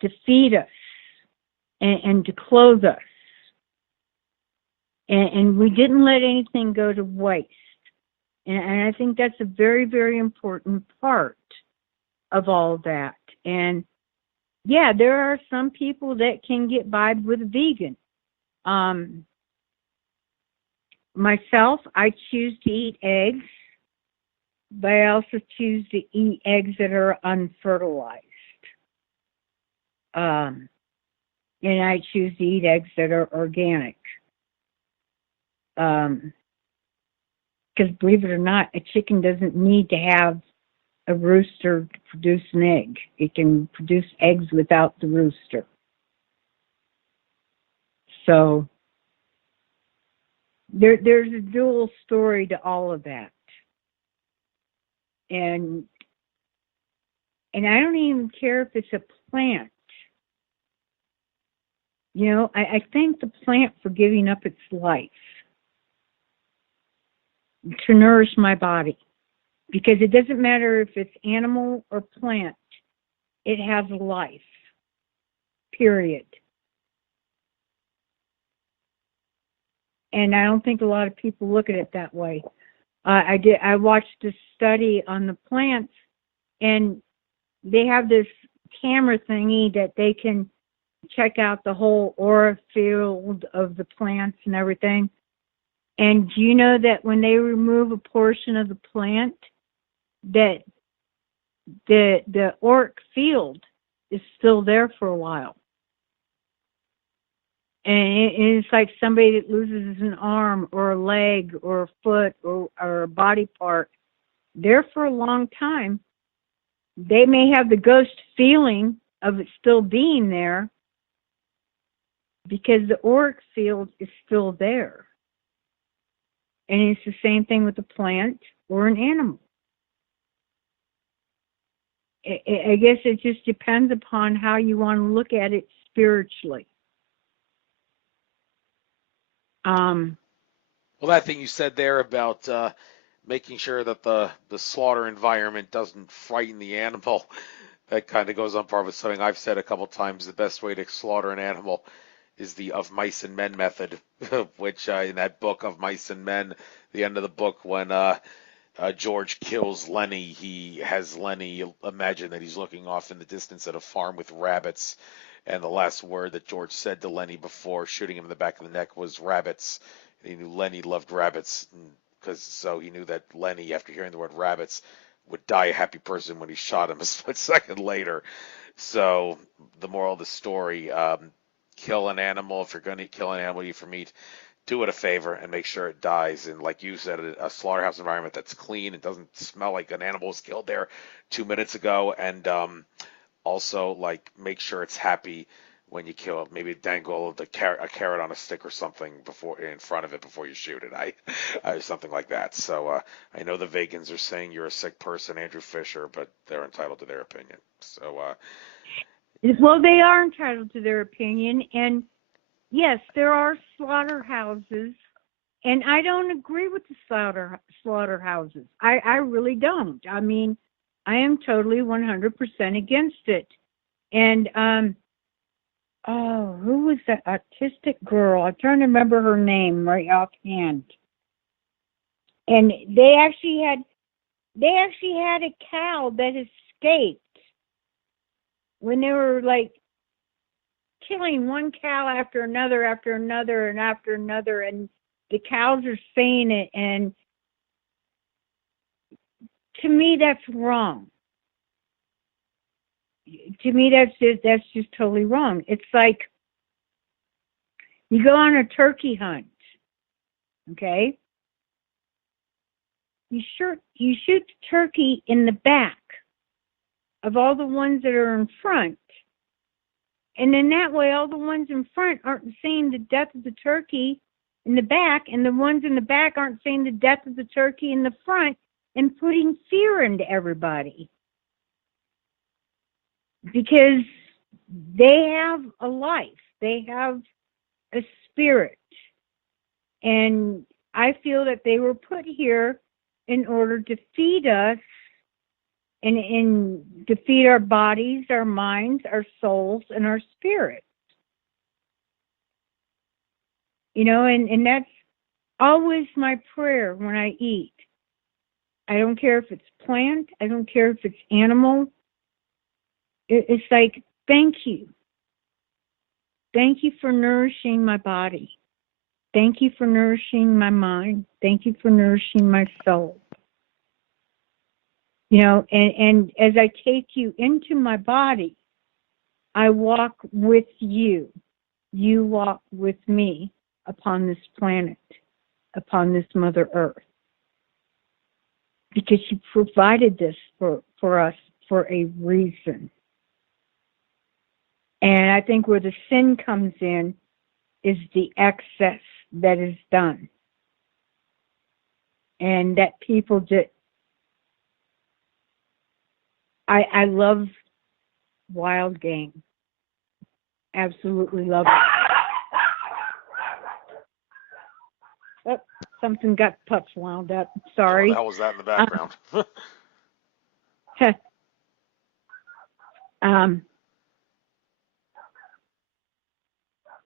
to feed us and to clothe us. And we didn't let anything go to waste. And I think that's a very, very important part of all of that. And yeah, there are some people that can get by with a vegan. Myself, I choose to eat eggs, but I also choose to eat eggs that are unfertilized. And I choose to eat eggs that are organic. Because believe it or not, a chicken doesn't need to have a rooster to produce an egg. It can produce eggs without the rooster. So there's a dual story to all of that. And I don't even care if it's a plant. I thank the plant for giving up its life to nourish my body. Because it doesn't matter if it's animal or plant, it has a life, period. And I don't think a lot of people look at it that way. I watched a study on the plants, and they have this camera thingy that they can check out the whole aura field of the plants and everything. And do you know that when they remove a portion of the plant, that the auric field is still there for a while? And it's like somebody that loses an arm or a leg or a foot or a body part. There for a long time, they may have the ghost feeling of it still being there because the auric field is still there. And it's the same thing with a plant or an animal. I guess it just depends upon how you want to look at it spiritually. Well, that thing you said there about making sure that the slaughter environment doesn't frighten the animal, that kind of goes on par with something I've said a couple times. The best way to slaughter an animal is the of mice and men method, which in that book of mice and men, the end of the book when George kills Lenny, he has Lenny imagine that he's looking off in the distance at a farm with rabbits, and the last word that George said to Lenny before shooting him in the back of the neck was rabbits. And he knew Lenny loved rabbits, because so he knew that Lenny, after hearing the word rabbits, would die a happy person when he shot him a split second later. So the moral of the story: kill an animal if you're going to kill an animal, eat for meat. Do it a favor and make sure it dies. And like you said, a slaughterhouse environment that's clean. It doesn't smell like an animal was killed there 2 minutes ago. And also, like, make sure it's happy. when you kill it. Maybe dangle a carrot on a stick or something before in front of it before you shoot it. Something like that. So I know the vegans are saying you're a sick person, Andrew Fisher, but they're entitled to their opinion. So Well, they are entitled to their opinion, and yes, there are slaughterhouses, and I don't agree with the slaughterhouses. I really don't. I mean, I am totally 100% against it. And oh, who was that autistic girl? I'm trying to remember her name right offhand. And they actually had a cow that escaped when they were like killing one cow after another, and after another, and the cows are saying it, and to me that's wrong. To me that's just totally wrong. It's like you go on a turkey hunt, okay? You shoot the turkey in the back of all the ones that are in front. And then that way all the ones in front aren't seeing the death of the turkey in the back, and the ones in the back aren't seeing the death of the turkey in the front, and putting fear into everybody. Because they have a life. They have a spirit. And I feel that they were put here in order to feed us and to feed our bodies, our minds, our souls, and our spirits. And that's always my prayer when I eat. I don't care if it's plant, I don't care if it's animal. It's like, thank you. Thank you for nourishing my body. Thank you for nourishing my mind. Thank you for nourishing my soul. And as I take you into my body, I walk with you. You walk with me upon this planet, upon this Mother Earth. Because you provided this for us for a reason. And I think where the sin comes in is the excess that is done. And that people just, I love wild game. Absolutely love it. Oh, something got pups wound up. Sorry. what the hell was that in the background?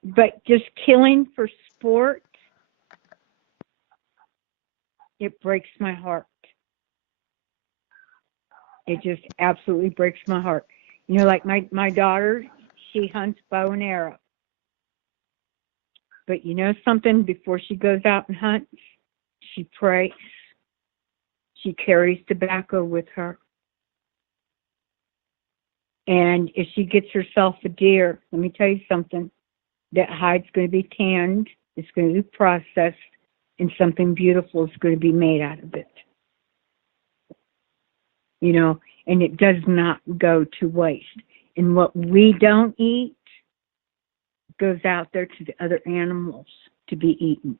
But just killing for sport, it breaks my heart. It just absolutely breaks my heart. Like my daughter, she hunts bow and arrow. But something, before she goes out and hunts, she prays. She carries tobacco with her. And if she gets herself a deer, let me tell you something, that hide's going to be tanned, it's going to be processed, and something beautiful is going to be made out of it. And it does not go to waste. And what we don't eat goes out there to the other animals to be eaten.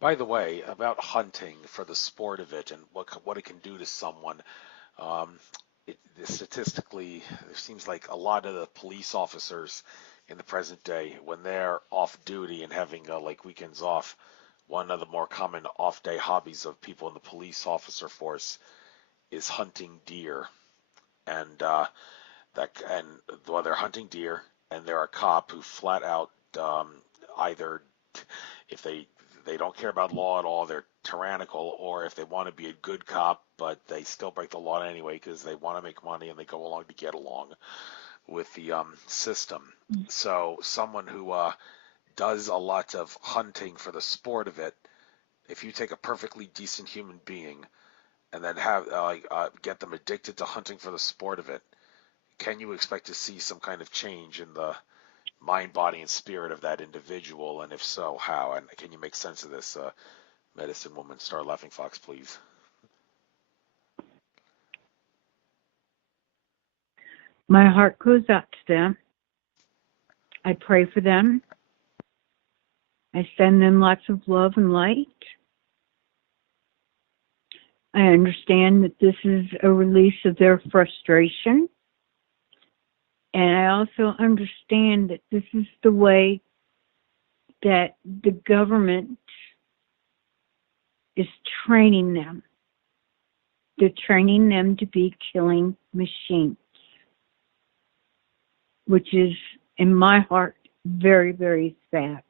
By the way, about hunting for the sport of it and what it can do to someone, um, statistically, it seems like a lot of the police officers in the present day, when they're off duty and having like weekends off, one of the more common off-day hobbies of people in the police officer force is hunting deer, and and while they're hunting deer, and they're a cop who flat out either if they don't care about law at all, they're tyrannical, or if they want to be a good cop, but they still break the law anyway because they want to make money and they go along to get along with the system. So someone who does a lot of hunting for the sport of it, if you take a perfectly decent human being and then have get them addicted to hunting for the sport of it, can you expect to see some kind of change in the mind, body, and spirit of that individual? And if so, how? And can you make sense of this, medicine woman? Star Laughing Fox, please. My heart goes out to them. I pray for them. I send them lots of love and light. I understand that this is a release of their frustration. And I also understand that this is the way that the government is training them. They're training them to be killing machines, which is, in my heart, very, very sad.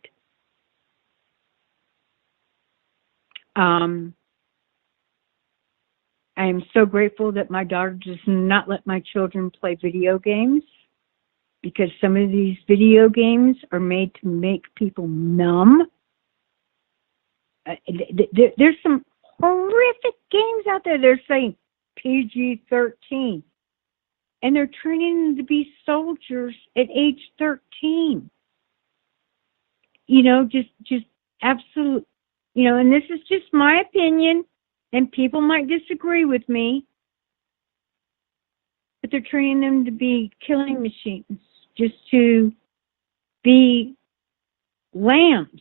I am so grateful that my daughter does not let my children play video games, because some of these video games are made to make people numb. There's some horrific games out there. They're saying PG-13, and they're training them to be soldiers at age 13. Just absolute. And this is just my opinion, and people might disagree with me, but they're training them to be killing machines, just to be lambs.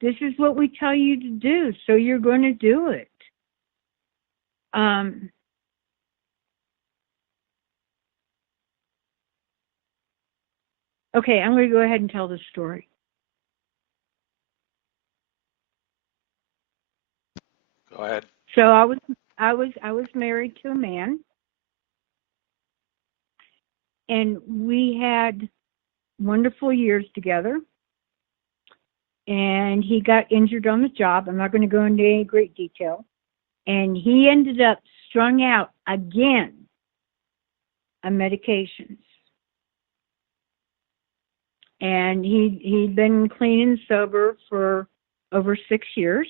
This is what we tell you to do, so you're going to do it. Okay, I'm going to go ahead and tell the story. Go ahead. So I was married to a man, and we had wonderful years together. And he got injured on the job. I'm not going to go into any great detail. And he ended up strung out again on medications. And he'd been clean and sober for over 6 years.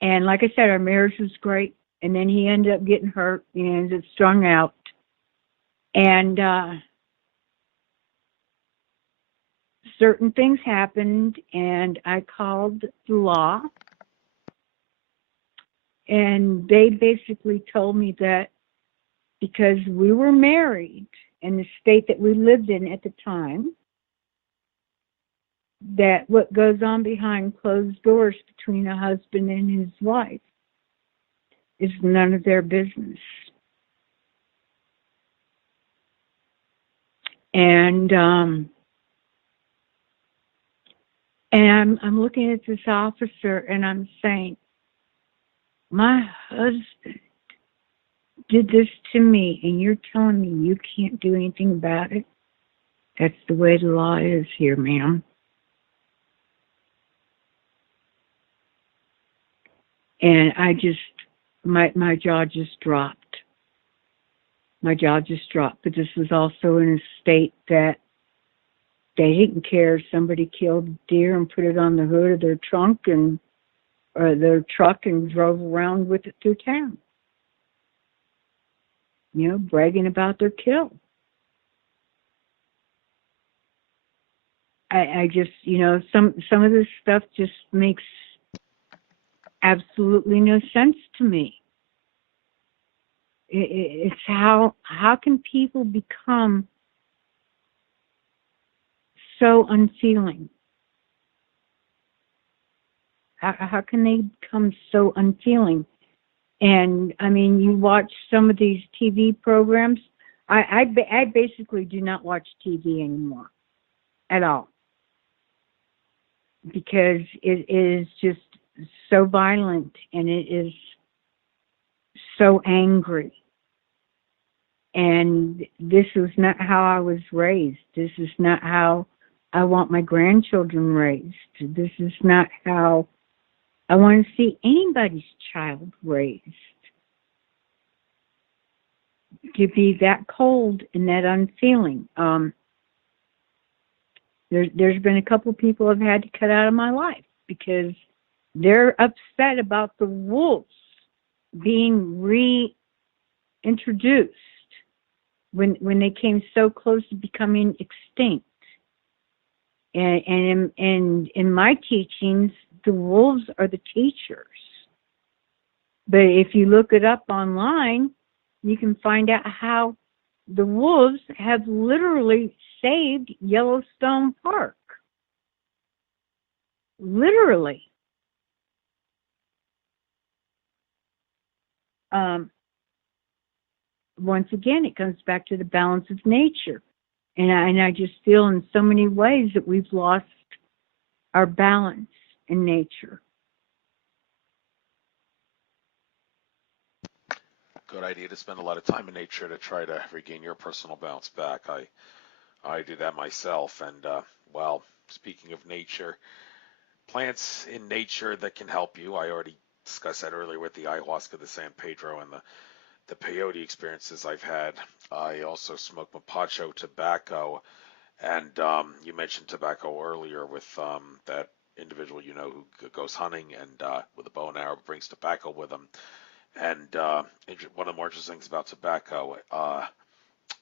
And like I said, our marriage was great. And then he ended up getting hurt. He ended up strung out. And certain things happened, and I called the law. And they basically told me that because we were married in the state that we lived in at the time, that what goes on behind closed doors between a husband and his wife is none of their business. And I'm looking at this officer, and I'm saying, my husband did this to me, and you're telling me you can't do anything about it? That's the way the law is here, ma'am. And my jaw just dropped. My jaw just dropped. But this was also in a state that they didn't care if somebody killed a deer and put it on the hood of their trunk or their truck and drove around with it through town. Bragging about their kill. I just, some of this stuff just makes absolutely no sense to me. It's how can people become so unfeeling? How can they become so unfeeling? And I mean, you watch some of these TV programs. I basically do not watch TV anymore at all, because it is just so violent, and it is so angry. And this is not how I was raised. This is not how I want my grandchildren raised. This is not how I want to see anybody's child raised. To be that cold and that unfeeling. There's been a couple people I've had to cut out of my life because they're upset about the wolves being reintroduced when they came so close to becoming extinct. And in my teachings, the wolves are the teachers. But if you look it up online, you can find out how the wolves have literally saved Yellowstone Park. Literally. Once again, it comes back to the balance of nature. And I just feel in so many ways that we've lost our balance in nature. Good idea to spend a lot of time in nature to try to regain your personal balance back. I do that myself. And, well, speaking of nature, plants in nature that can help you. I already discussed that earlier with the ayahuasca, the San Pedro, and the peyote experiences I've had. I also smoke mapacho tobacco, and you mentioned tobacco earlier with that individual who goes hunting and with a bow and arrow brings tobacco with him. And one of the more interesting things about tobacco,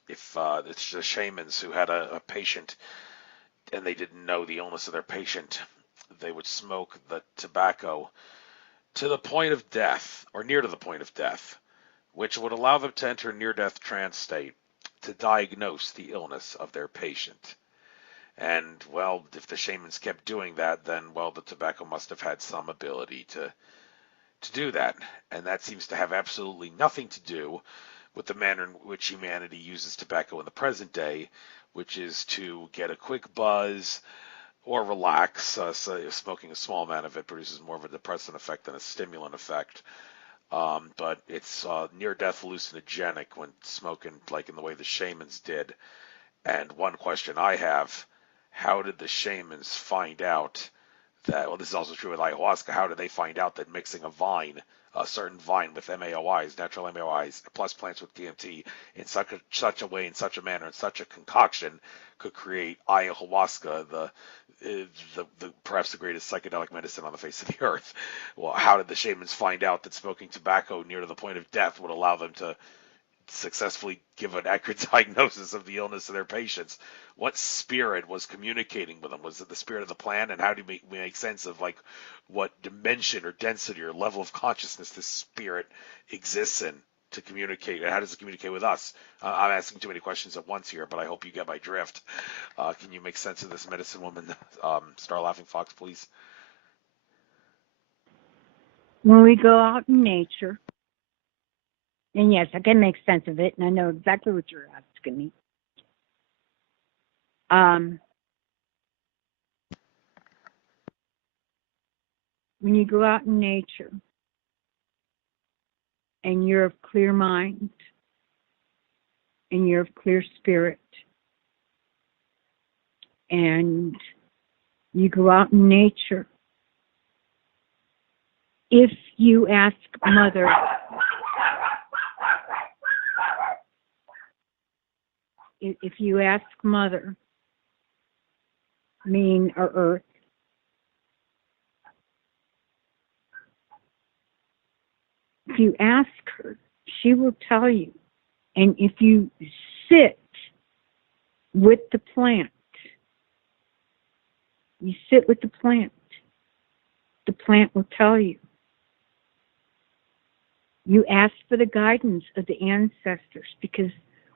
if it's the shamans who had a patient and they didn't know the illness of their patient, they would smoke the tobacco to the point of death or near to the point of death, which would allow them to enter near-death trance state to diagnose the illness of their patient. And, well, if the shamans kept doing that, then, well, the tobacco must have had some ability to do that. And that seems to have absolutely nothing to do with the manner in which humanity uses tobacco in the present day, which is to get a quick buzz or relax. So smoking a small amount of it produces more of a depressant effect than a stimulant effect. But it's near-death hallucinogenic when smoking like in the way the shamans did. And one question I have, how did the shamans find out that, well, this is also true with ayahuasca, how did they find out that mixing a certain vine with MAOIs, natural MAOIs, plus plants with DMT in such a way, in such a manner, in such a concoction could create ayahuasca, the perhaps the greatest psychedelic medicine on the face of the earth? Well, how did the shamans find out that smoking tobacco near to the point of death would allow them to successfully give an accurate diagnosis of the illness of their patients? What spirit was communicating with them? Was it the spirit of the plant? And how do we make sense of like what dimension or density or level of consciousness this spirit exists in to communicate? And how does it communicate with us? I'm asking too many questions at once here, but I hope you get my drift. Can you make sense of this, medicine woman? Star Laughing Fox, please. When we go out in nature, and yes, I can make sense of it, and I know exactly what you're asking me. When you go out in nature and you're of clear mind and you're of clear spirit and you go out in nature, if you ask Mother, if you ask Mother, meaning our earth, if you ask her, she will tell you. And if you sit with the plant, you sit with the plant will tell you. You ask for the guidance of the ancestors because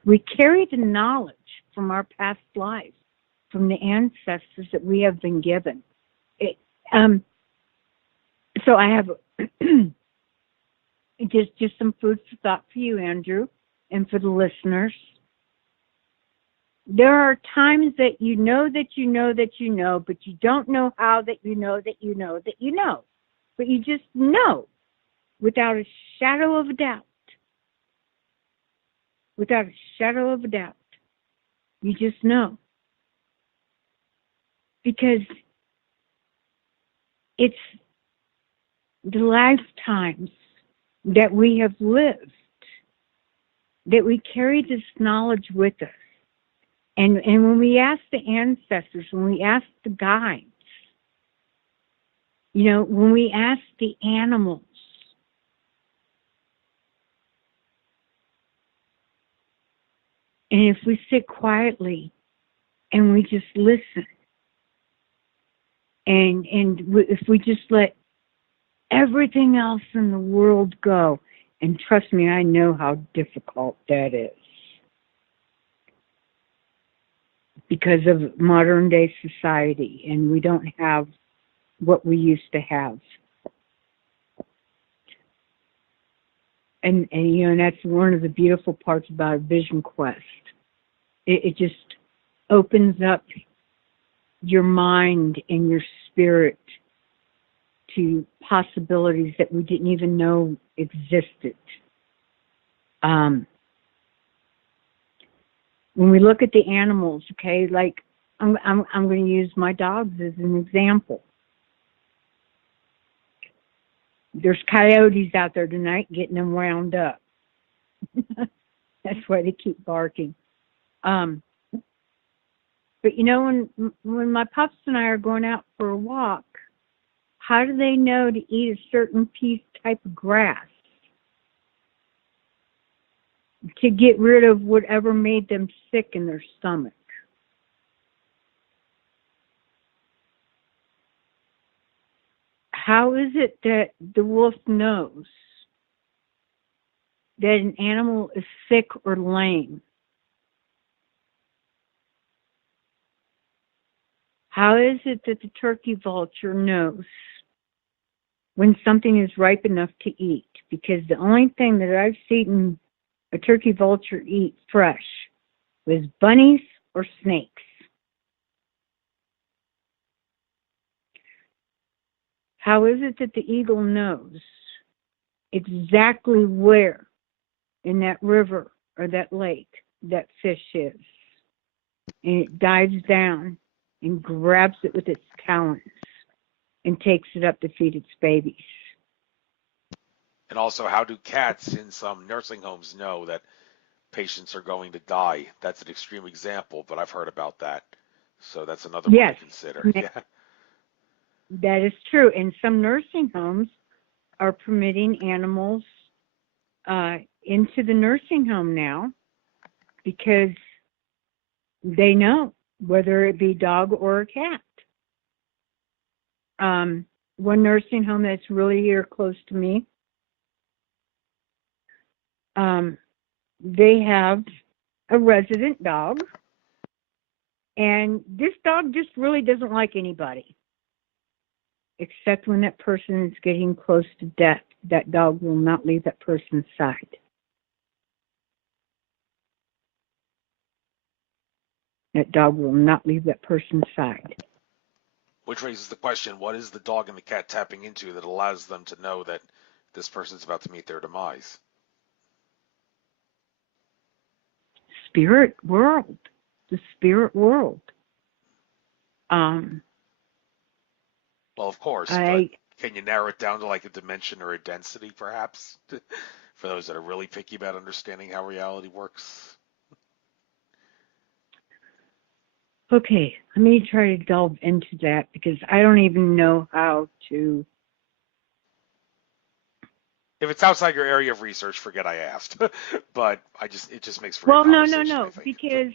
we carry the knowledge from our past lives, from the ancestors that we have been given. So I have just some food for thought for you, Andrew, and for the listeners. There are times that you know that you know that you know, but you don't know how that you know that you know that you know. But you just know without a shadow of a doubt. Without a shadow of a doubt. You just know. Because it's the lifetimes that we have lived, that we carry this knowledge with us. And when we ask the ancestors, when we ask the guides, when we ask the animals, and if we sit quietly and we just listen, and if we just let everything else in the world go. And trust me, I know how difficult that is because of modern day society, and we don't have what we used to have. And you know, and that's one of the beautiful parts about a vision quest. It just opens up your mind and your spirit to possibilities that we didn't even know existed. When we look at the animals, okay, like I'm going to use my dogs as an example. There's coyotes out there tonight getting them wound up. That's why they keep barking. But you know, when my pups and I are going out for a walk, how do they know to eat a certain type of grass to get rid of whatever made them sick in their stomach? How is it that the wolf knows that an animal is sick or lame? How is it that the turkey vulture knows when something is ripe enough to eat? Because the only thing that I've seen a turkey vulture eat fresh was bunnies or snakes. How is it that the eagle knows exactly where in that river or that lake that fish is? And it dives down and grabs it with its talons and takes it up to feed its babies. And also, how do cats in some nursing homes know that patients are going to die? That's an extreme example, but I've heard about that. So that's another one to Yes, consider. Yeah. that is true. And some nursing homes are permitting animals into the nursing home now because they know whether it be dog or a cat. One nursing home that's really here close to me, they have a resident dog, and this dog just really doesn't like anybody, except when that person is getting close to death. That dog will not leave that person's side. That dog will not leave that person's side. Which raises the question, what is the dog and the cat tapping into that allows them to know that this person's about to meet their demise? Spirit world. The spirit world. Well, of course, but can you narrow it down to like a dimension or a density, perhaps, for those that are really picky about understanding how reality works? Okay, let me try to delve into that because I don't even know how to. If it's outside your area of research, forget I asked. But it just makes for Well, good conversation, no, I think. because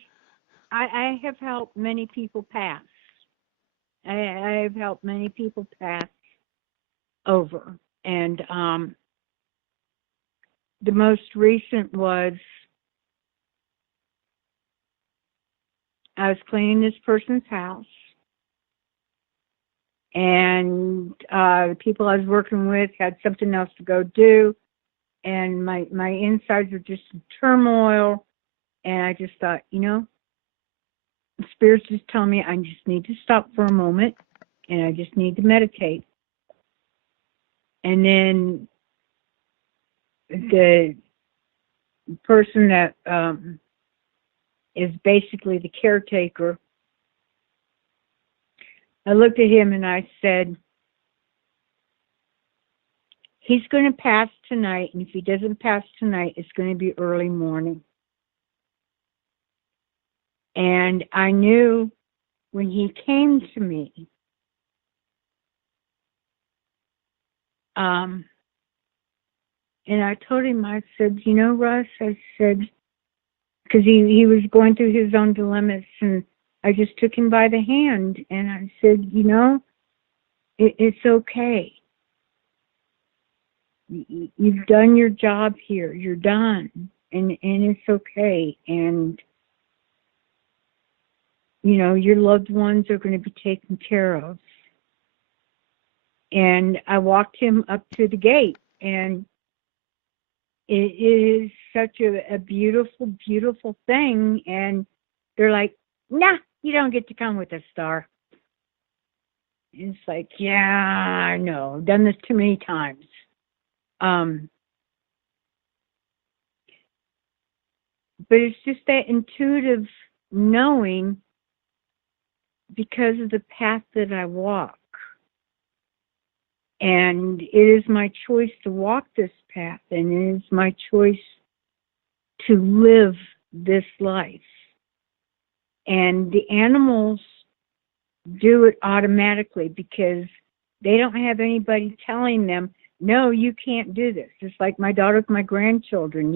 I have helped many people pass. I have helped many people pass over, and the most recent was I was cleaning this person's house, and the people I was working with had something else to go do, and my insides were just in turmoil, and I just thought, you know, the spirits just tell me I just need to stop for a moment, and I just need to meditate. And then the person that is basically the caretaker, I looked at him and I said, he's going to pass tonight, and if he doesn't pass tonight, it's going to be early morning. And I knew when he came to me, and I told him, I said, you know, Russ, I said, because he was going through his own dilemmas, and I just took him by the hand, and I said, you know, it's okay. You've done your job here. You're done, and it's okay. And your loved ones are going to be taken care of. And I walked him up to the gate, and it is such a beautiful, beautiful thing. And they're like, "Nah, you don't get to come with us, Star." And it's like, yeah, I know. I've done this too many times. Um, but it's just that intuitive knowing because of the path that I walk. And it is my choice to walk this path, and it is my choice to live this life. And the animals do it automatically because they don't have anybody telling them, no, you can't do this. It's like my daughter with my grandchildren,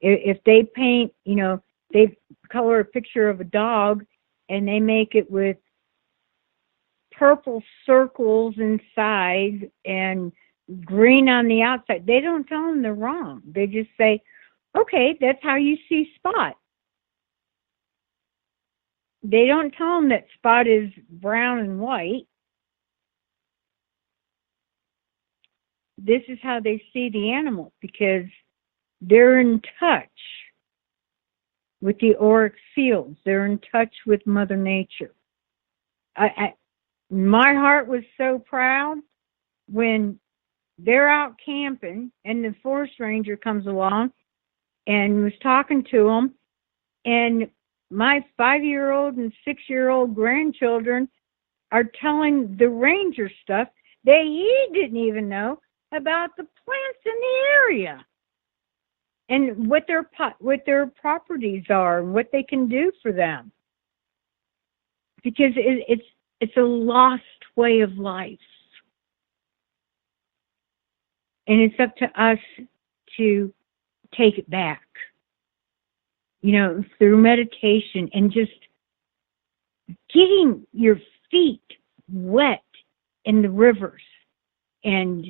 if they paint, they color a picture of a dog and they make it with purple circles inside and green on the outside. They don't tell them they're wrong. They just say, okay, that's how you see Spot. They don't tell them that Spot is brown and white. This is how they see the animal because they're in touch with the auric fields. They're in touch with Mother Nature. My heart was so proud when they're out camping and the forest ranger comes along and was talking to them, and my 5-year-old and 6-year-old grandchildren are telling the ranger stuff that he didn't even know about the plants in the area and what their properties are and what they can do for them, because it's a lost way of life. And it's up to us to take it back, through meditation and just getting your feet wet in the rivers and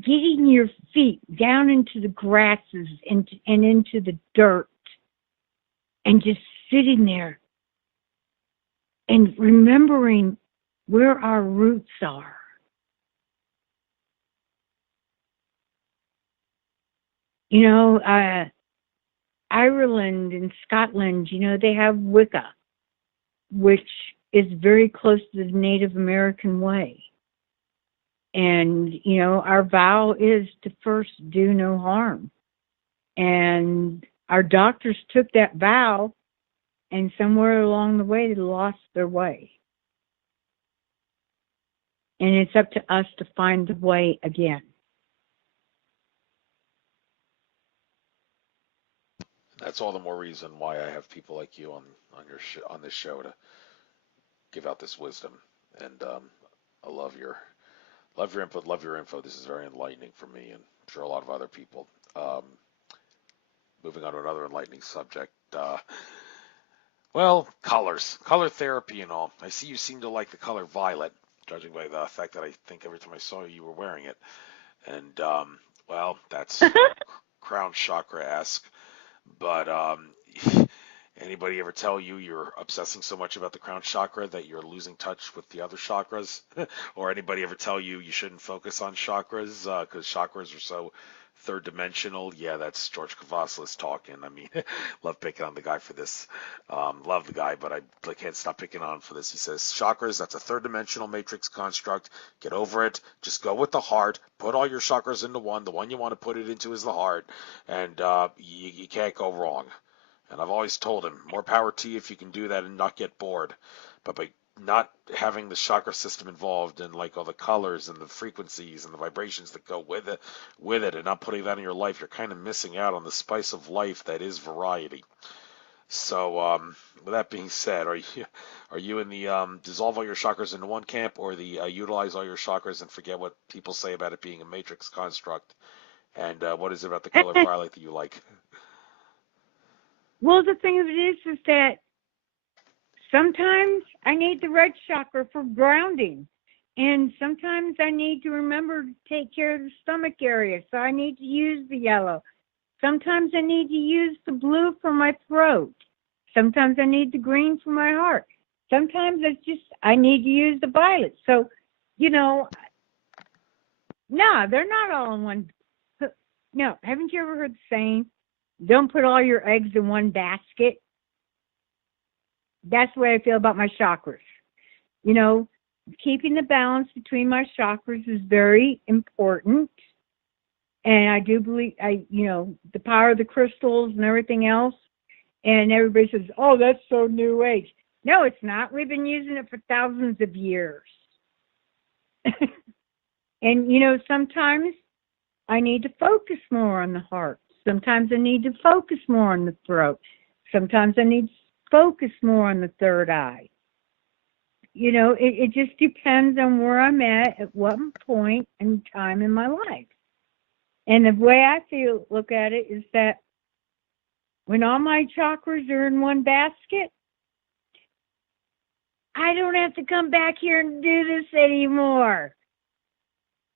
getting your feet down into the grasses and into the dirt and just sitting there and remembering where our roots are. Ireland and Scotland, they have Wicca, which is very close to the Native American way. And, our vow is to first do no harm. And our doctors took that vow, and somewhere along the way, they lost their way. And it's up to us to find the way again. That's all the more reason why I have people like you on on this show to give out this wisdom. And I love your input, love your info. This is very enlightening for me, and I'm sure a lot of other people. Um, Moving on to another enlightening subject. Well, color therapy and all. I see you seem to like the color violet, judging by the fact that I think every time I saw you, you were wearing it. And well, that's crown chakra-esque. But anybody ever tell you you're obsessing so much about the crown chakra that you're losing touch with the other chakras? Or anybody ever tell you you shouldn't focus on chakras because chakras are so third dimensional? Yeah, that's George Kavaslis talking. I mean, love picking on the guy for this. Love the guy, but I can't stop picking on him for this. He says chakras, that's a third dimensional matrix construct. Get over it. Just go with the heart. Put all your chakras into one. The one you want to put it into is the heart, and you can't go wrong. And I've always told him, more power to you if you can do that and not get bored. But by not having the chakra system involved and like all the colors and the frequencies and the vibrations that go with it, and not putting that in your life, you're kind of missing out on the spice of life that is variety. So, with that being said, are you in the dissolve all your chakras into one camp, or the utilize all your chakras and forget what people say about it being a matrix construct? And what is it about the color violet that you like? Well, the thing of it is that sometimes I need the red chakra for grounding. And sometimes I need to remember to take care of the stomach area, so I need to use the yellow. Sometimes I need to use the blue for my throat. Sometimes I need the green for my heart. Sometimes it's just I need to use the violet. So, you know, no, they're not all in one. No, haven't you ever heard the saying, don't put all your eggs in one basket? That's the way I feel about my chakras. You know, keeping the balance between my chakras is very important. And I do believe, the power of the crystals and everything else. And everybody says, oh, that's so new age. No, it's not. We've been using it for thousands of years. And, sometimes I need to focus more on the heart. Sometimes I need to focus more on the throat. Sometimes I need to focus more on the third eye. It just depends on where I'm at what point in time in my life. And the way I look at it is that when all my chakras are in one basket, I don't have to come back here and do this anymore.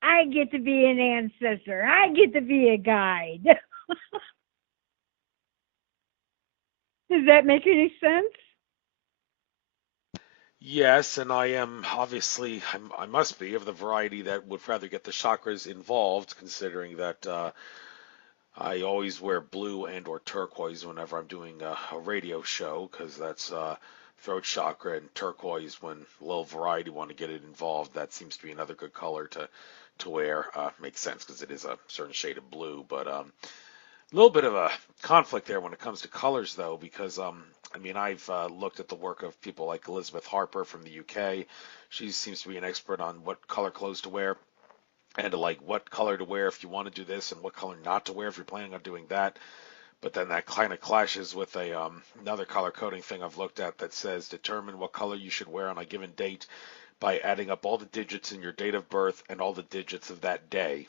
I get to be an ancestor. I get to be a guide. Does that make any sense? Yes, and I am obviously, I must be of the variety that would rather get the chakras involved, considering that I always wear blue and or turquoise whenever I'm doing a radio show, because that's throat chakra, and turquoise when a little variety want to get it involved. That seems to be another good color to wear. Makes sense because it is a certain shade of blue, but a little bit of a conflict there when it comes to colors, though, because I mean, I've looked at the work of people like Elizabeth Harper from the UK. She seems to be an expert on what color clothes to wear and like what color to wear if you want to do this and what color not to wear if you're planning on doing that. But then that kind of clashes with a another color coding thing I've looked at that says determine what color you should wear on a given date by adding up all the digits in your date of birth and all the digits of that day.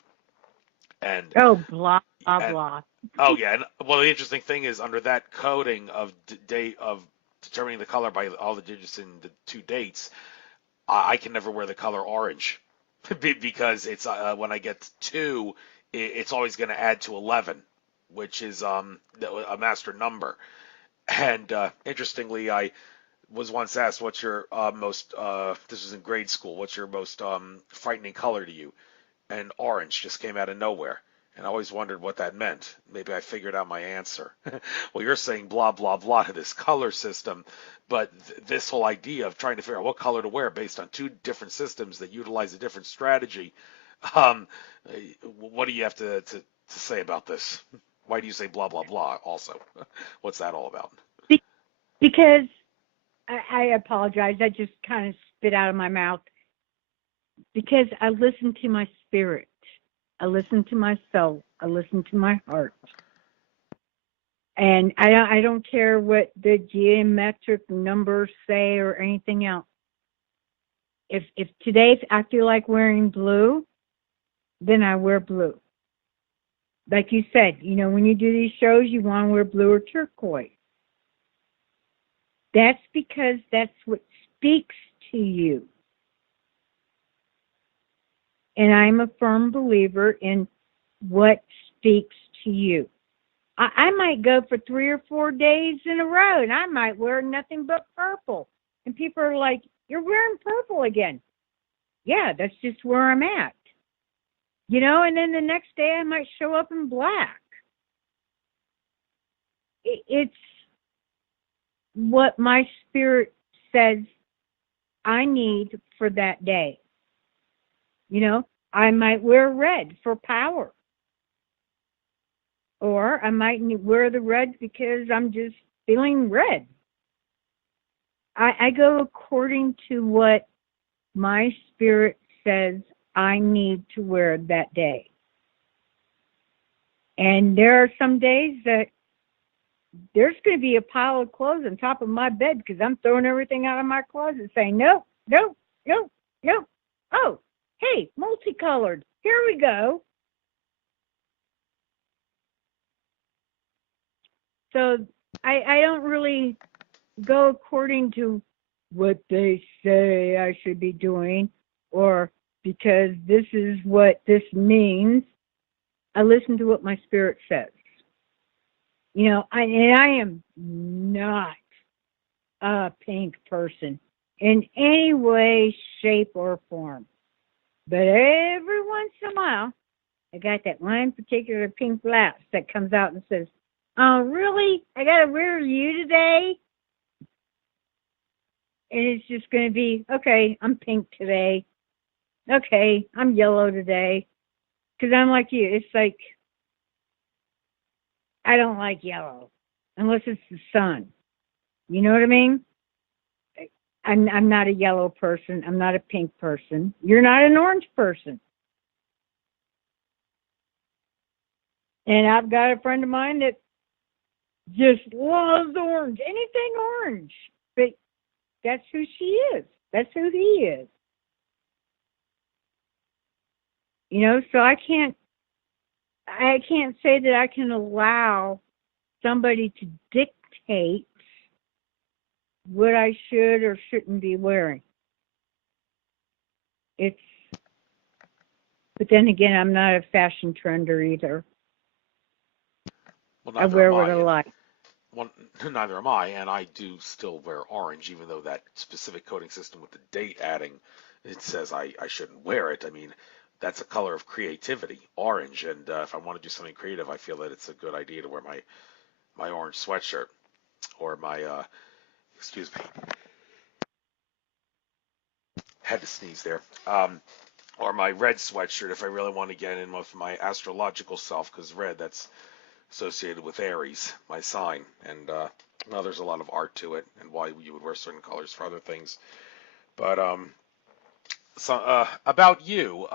And Oh, blah, blah, and blah. oh yeah, and well the interesting thing is under that coding of date of determining the color by all the digits in the two dates, I can never wear the color orange because it's when I get to two, it's always going to add to 11, which is a master number. And interestingly, I was once asked, "What's your most?" This was in grade school. What's your most frightening color to you? And orange just came out of nowhere. And I always wondered what that meant. Maybe I figured out my answer. Well, you're saying blah, blah, blah to this color system, but this whole idea of trying to figure out what color to wear based on two different systems that utilize a different strategy, um, what do you have to say about this? Why do you say blah, blah, blah also? What's that all about? Because I apologize. I just kind of spit out of my mouth because I listen to my spirit. I listen to my soul. I listen to my heart. And I don't care what the geometric numbers say or anything else. If today I feel like wearing blue, then I wear blue. Like you said, when you do these shows, you want to wear blue or turquoise. That's because that's what speaks to you. And I'm a firm believer in what speaks to you. I might go for 3 or 4 days in a row and I might wear nothing but purple. And people are like, you're wearing purple again. Yeah, that's just where I'm at. And then the next day I might show up in black. It's what my spirit says I need for that day. I might wear red for power. Or I might wear the red because I'm just feeling red. I go according to what my spirit says I need to wear that day. And there are some days that there's going to be a pile of clothes on top of my bed because I'm throwing everything out of my closet saying, no, no, no, no. Oh, hey, multicolored. Here we go. So I don't really go according to what they say I should be doing. or because this is what this means. I listen to what my spirit says. I am not a pink person in any way, shape, or form. But every once in a while, I got that one particular pink blouse that comes out and says, "Oh, really? I got to wear you today?" And it's just going to be, okay, I'm pink today. Okay, I'm yellow today. Because I'm like you. It's like, I don't like yellow unless it's the sun. You know what I mean? I'm not a yellow person. I'm not a pink person. You're not an orange person. And I've got a friend of mine that just loves orange, anything orange. But that's who she is. That's who he is. So I can't say that I can allow somebody to dictate what I should or shouldn't be wearing. But then again, I'm not a fashion trender either. Well, I neither wear am what I, I and like. well, neither am I, and I do still wear orange, even though that specific coding system with the date adding, it says I shouldn't wear it. I mean, that's a color of creativity, orange, and if I want to do something creative, I feel that it's a good idea to wear my orange sweatshirt or my excuse me, had to sneeze there. Or my red sweatshirt if I really want to get in with my astrological self, because red, that's associated with Aries, my sign, and well, there's a lot of art to it and why you would wear certain colors for other things. But so about you,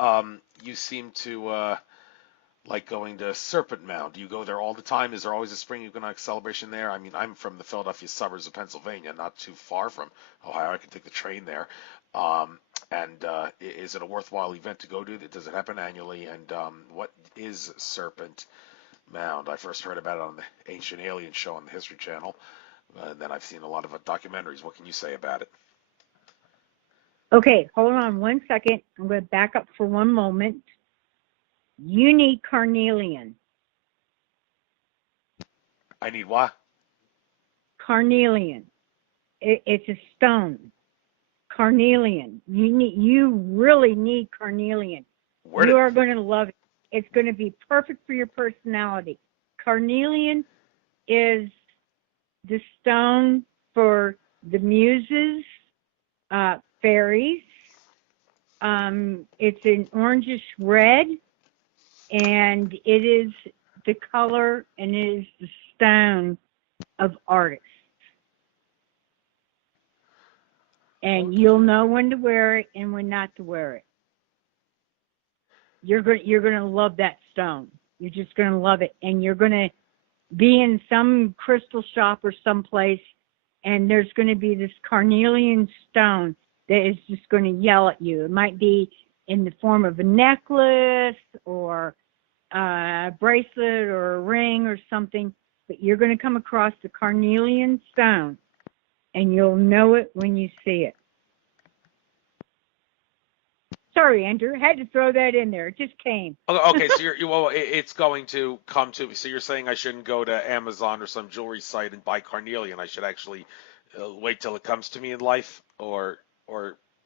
you seem to like going to Serpent Mound. Do you go there all the time? Is there always a spring equinox celebration there? I mean, I'm from the Philadelphia suburbs of Pennsylvania, not too far from Ohio. I can take the train there. And is it a worthwhile event to go to? Does it happen annually? And what is Serpent Mound? I first heard about it on the Ancient Alien show on the History Channel, and then I've seen a lot of documentaries. What can you say about it? Okay, hold on one second. I'm going to back up for one moment. You need carnelian. I need what? Carnelian. It's a stone. Carnelian. You really need carnelian. Where You did? are going to love it. It's going to be perfect for your personality. Carnelian is the stone for the muses, fairies. It's an orangish red, and it is the color and it is the stone of artists. And you'll Okay. know when to wear it and when not to wear it. You're gonna love that stone. You're just gonna love it, and you're gonna be in some crystal shop or someplace, and there's gonna be this carnelian stone that is just gonna yell at you. It might be in the form of a necklace or a bracelet or a ring or something, but you're gonna come across the carnelian stone, and you'll know it when you see it. Sorry, Andrew, I had to throw that in there. It just came. Okay, so well, it's going to come to. So you're saying I shouldn't go to Amazon or some jewelry site and buy carnelian. I should actually wait till it comes to me in life, or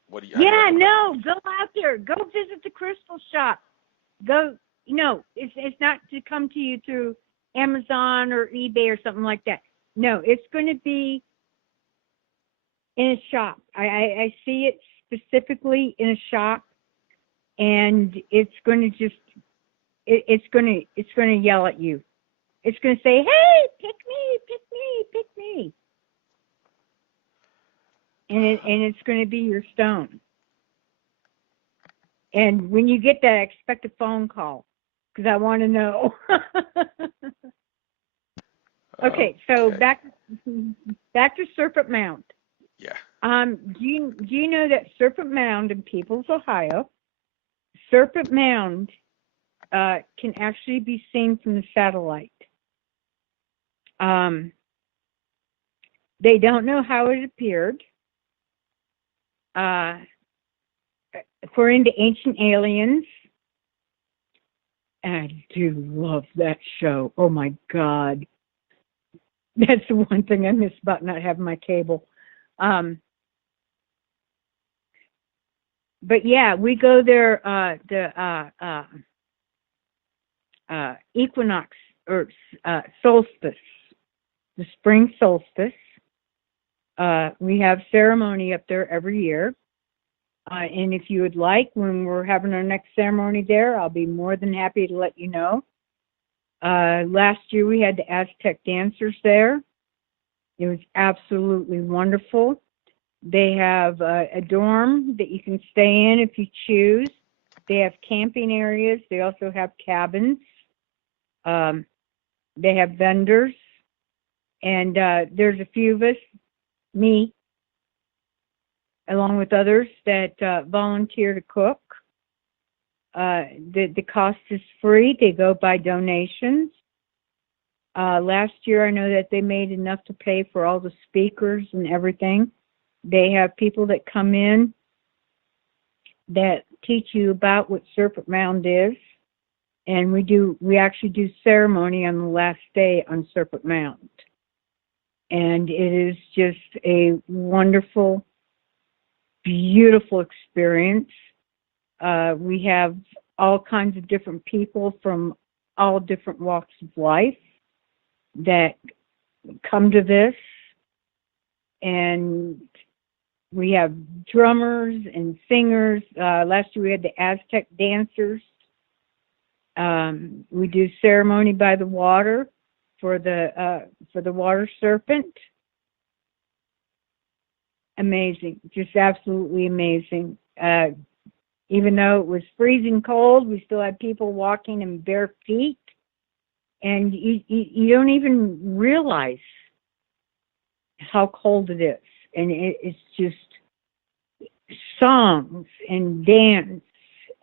what do you? How do you Yeah, recommend? no, go out there. Go visit the crystal shop. Go, it's not to come to you through Amazon or eBay or something like that. No, it's going to be in a shop. I see it specifically in a shop, and it's going to just it's going to yell at you. It's going to say, "Hey, pick me, pick me, pick me," and it's going to be your stone. And when you get that, expect a phone call because I want to know. Okay, so Okay. back to Serpent Mound. Yeah. Do you know that Serpent Mound in Peoples, Ohio, Serpent Mound can actually be seen from the satellite. They don't know how it appeared. if we're into Ancient Aliens, and I do love that show. Oh my God. That's the one thing I miss about not having my cable. But yeah, we go there the equinox or solstice, the spring solstice. We have ceremony up there every year. And if you would like, when we're having our next ceremony there, I'll be more than happy to let you know. Last year we had the Aztec dancers there. It was absolutely wonderful. They have a dorm that you can stay in if you choose. They have camping areas. They also have cabins. They have vendors. And there's a few of us, me, along with others, that volunteer to cook. The cost is free. They go by donations. Last year, I know that they made enough to pay for all the speakers and everything. They have people that come in that teach you about what Serpent Mound is, and we actually do ceremony on the last day on Serpent Mound, and it is just a wonderful, beautiful experience. We have all kinds of different people from all different walks of life that come to this, and we have drummers and singers. Last year we had the Aztec dancers. We do ceremony by the water for the water serpent. Amazing, just absolutely amazing. Even though it was freezing cold, we still had people walking in bare feet, and you don't even realize how cold it is. And it's just songs and dance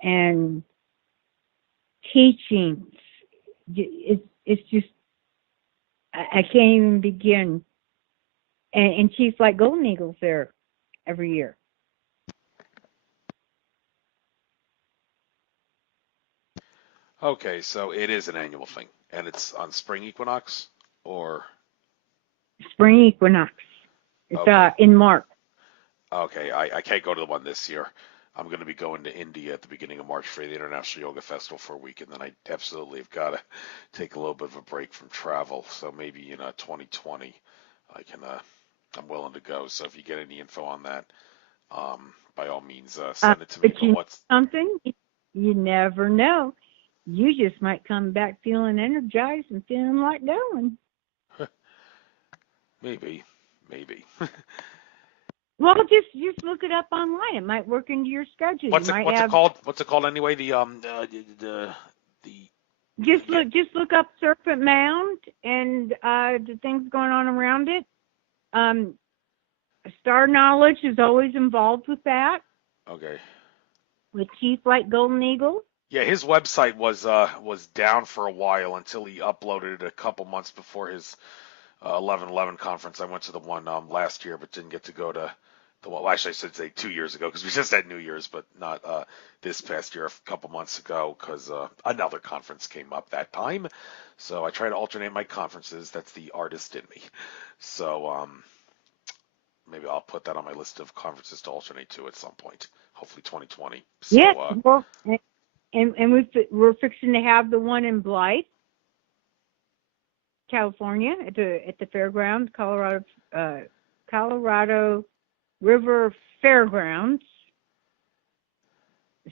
and teachings. It's just, I can't even begin. And Chief Flight Golden Eagle's there every year. Okay, so it is an annual thing, and it's on spring equinox, or Spring equinox. It's okay, in March. okay. I can't go to the one this year. I'm going to be going to India at the beginning of March for the International Yoga Festival for a week, and then I absolutely have got to take a little bit of a break from travel. So maybe in 2020, I can. I'm willing to go. So if you get any info on that, by all means, send it to me. But But you know what's something? You never know. You just might come back feeling energized and feeling like going. maybe, maybe. Well, just look it up online. It might work into your schedule. You might What's it have called? What's it called anyway? The yeah. just look up Serpent Mound and the things going on around it. Um, Star Knowledge is always involved with that. Okay. With Chief Flight Golden Eagle. Yeah, his website was down for a while until he uploaded it a couple months before his 11/11 conference. I went to the one last year, but didn't get to go to the one. Well, actually, I should say 2 years ago because we just had New Year's, but not this past year, a couple months ago, because another conference came up that time. So I try to alternate my conferences. That's the artist in me. So maybe I'll put that on my list of conferences to alternate to at some point. Hopefully 2020. Yeah, So well, and we're fixing to have the one in Blythe, California, at the fairgrounds, Colorado River Fairgrounds,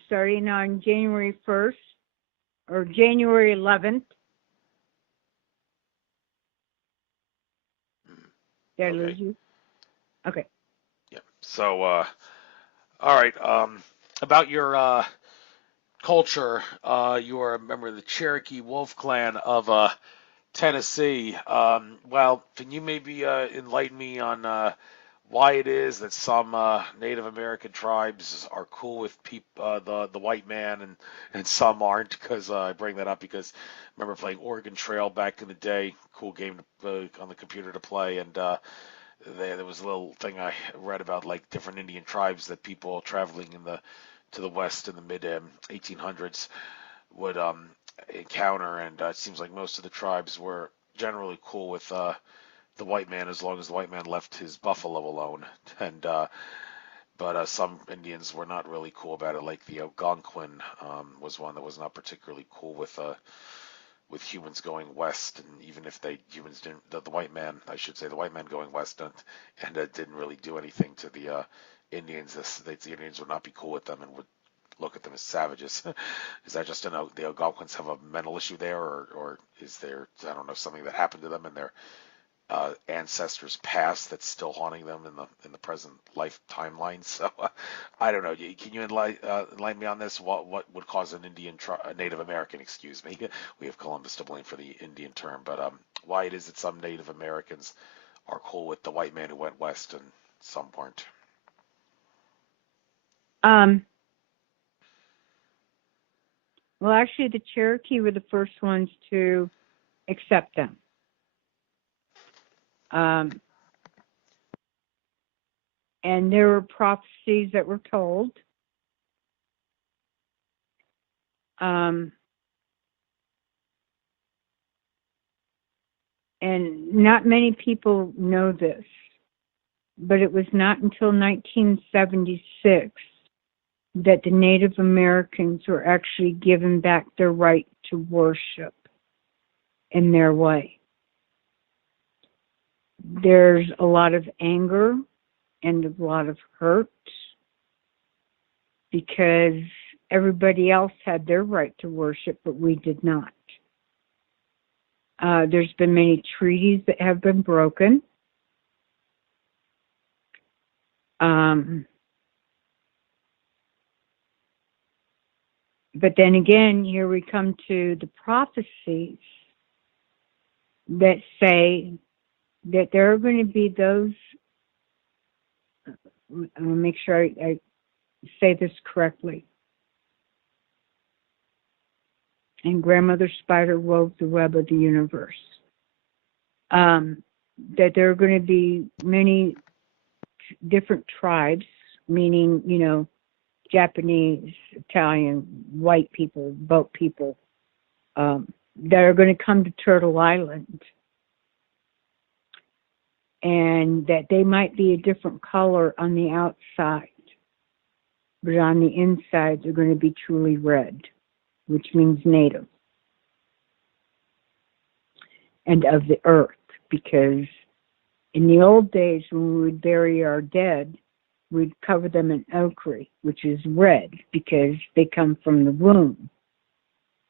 starting on January 1st or January 11th. Did I okay. lose you? Okay. Yeah. So all right. About your culture, you are a member of the Cherokee Wolf Clan of Tennessee. Well, can you maybe enlighten me on why it is that some Native American tribes are cool with the white man and some aren't? Because I bring that up because I remember playing Oregon Trail back in the day. Cool game on the computer to play, and there was a little thing I read about like different Indian tribes that people traveling in the to the west in the mid 1800s would encounter, and it seems like most of the tribes were generally cool with the white man as long as the white man left his buffalo alone. And but some Indians were not really cool about it, like the Algonquin was one that was not particularly cool with humans going west, and even if humans didn't, the white man, I should say, the white man going west, and didn't really do anything to the Indians. The Indians would not be cool with them and would look at them as savages. Is that just the Algonquins have a mental issue there, or is there, I don't know, something that happened to them in their ancestors past that's still haunting them in the present life timeline? So I don't know. Can you enlighten me on this? What would cause a Native American, excuse me? We have Columbus to blame for the Indian term, but why it is that some Native Americans are cool with the white man who went west and some weren't? Um, well, actually, the Cherokee were the first ones to accept them. And there were prophecies that were told. And not many people know this, but it was not until 1976 that the Native Americans were actually given back their right to worship in their way. There's a lot of anger and a lot of hurt because everybody else had their right to worship, but we did not. There's been many treaties that have been broken. But then again, here we come to the prophecies that say that there are going to be those, I'm going to make sure I say this correctly. And Grandmother Spider wove the web of the universe. That there are going to be many different tribes, meaning, Japanese, Italian, white people, boat people, that are going to come to Turtle Island. And that they might be a different color on the outside, but on the inside they're going to be truly red, which means native, and of the earth, because in the old days when we would bury our dead, we'd cover them in ochre, which is red, because they come from the womb.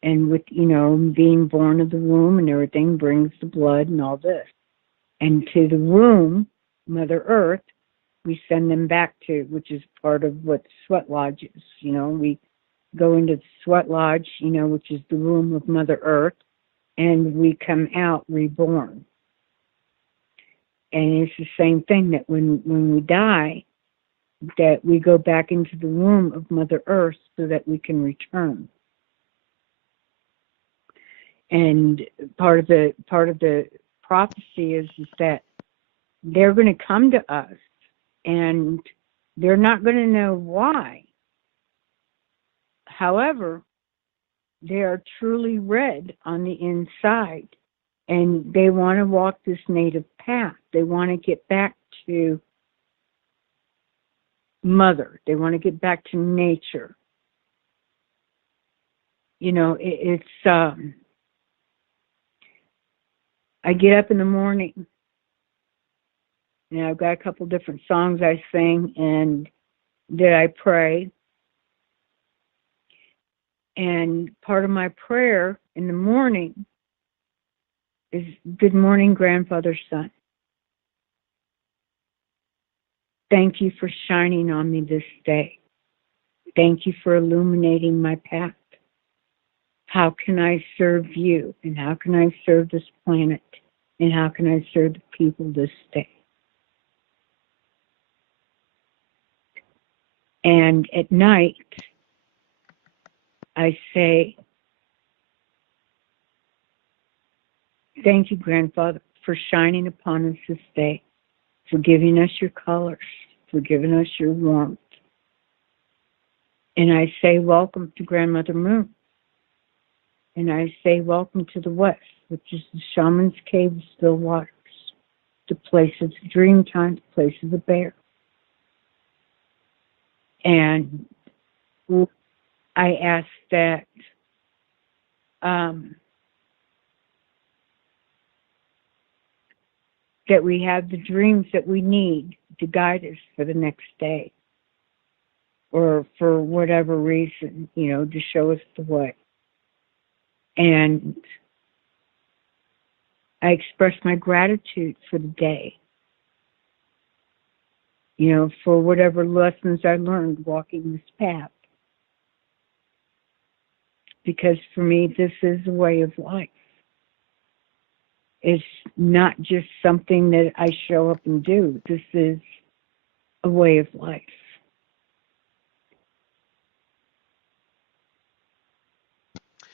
And with, being born of the womb and everything brings the blood and all this. And to the womb, Mother Earth, we send them back to, which is part of what Sweat Lodge is. We go into the Sweat Lodge, which is the womb of Mother Earth, and we come out reborn. And it's the same thing that when we die, that we go back into the womb of Mother Earth so that we can return. And part of the prophecy is that they're going to come to us and they're not going to know why. However, they are truly red on the inside, and they want to walk this native path. They want to get back to Mother. They want to get back to nature. I get up in the morning, and I've got a couple different songs I sing and that I pray. And part of my prayer in the morning is, good morning, Grandfather Sun. Thank you for shining on me this day. Thank you for illuminating my path. How can I serve you? And how can I serve this planet? And how can I serve the people this day? And at night, I say, thank you, Grandfather, for shining upon us this day, for giving us your colors, for giving us your warmth. And I say, welcome to Grandmother Moon. And I say, welcome to the West, which is the shaman's cave of still waters, the place of the dream time, the place of the bear. And I ask that that we have the dreams that we need to guide us for the next day, or for whatever reason, to show us the way. And I express my gratitude for the day, for whatever lessons I learned walking this path. Because for me, this is a way of life. It's not just something that I show up and do. This is a way of life.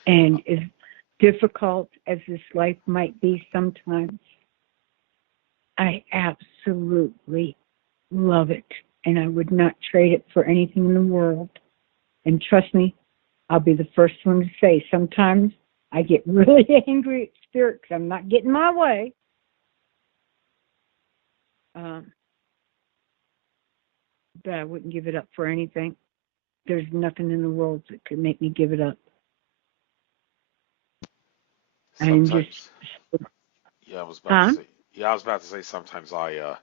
And as difficult as this life might be sometimes, I absolutely love it. And I would not trade it for anything in the world. And trust me, I'll be the first one to say, sometimes I get really angry at spirit because I'm not getting my way. But I wouldn't give it up for anything. There's nothing in the world that could make me give it up. Sometimes, yeah, I was about to say, sometimes I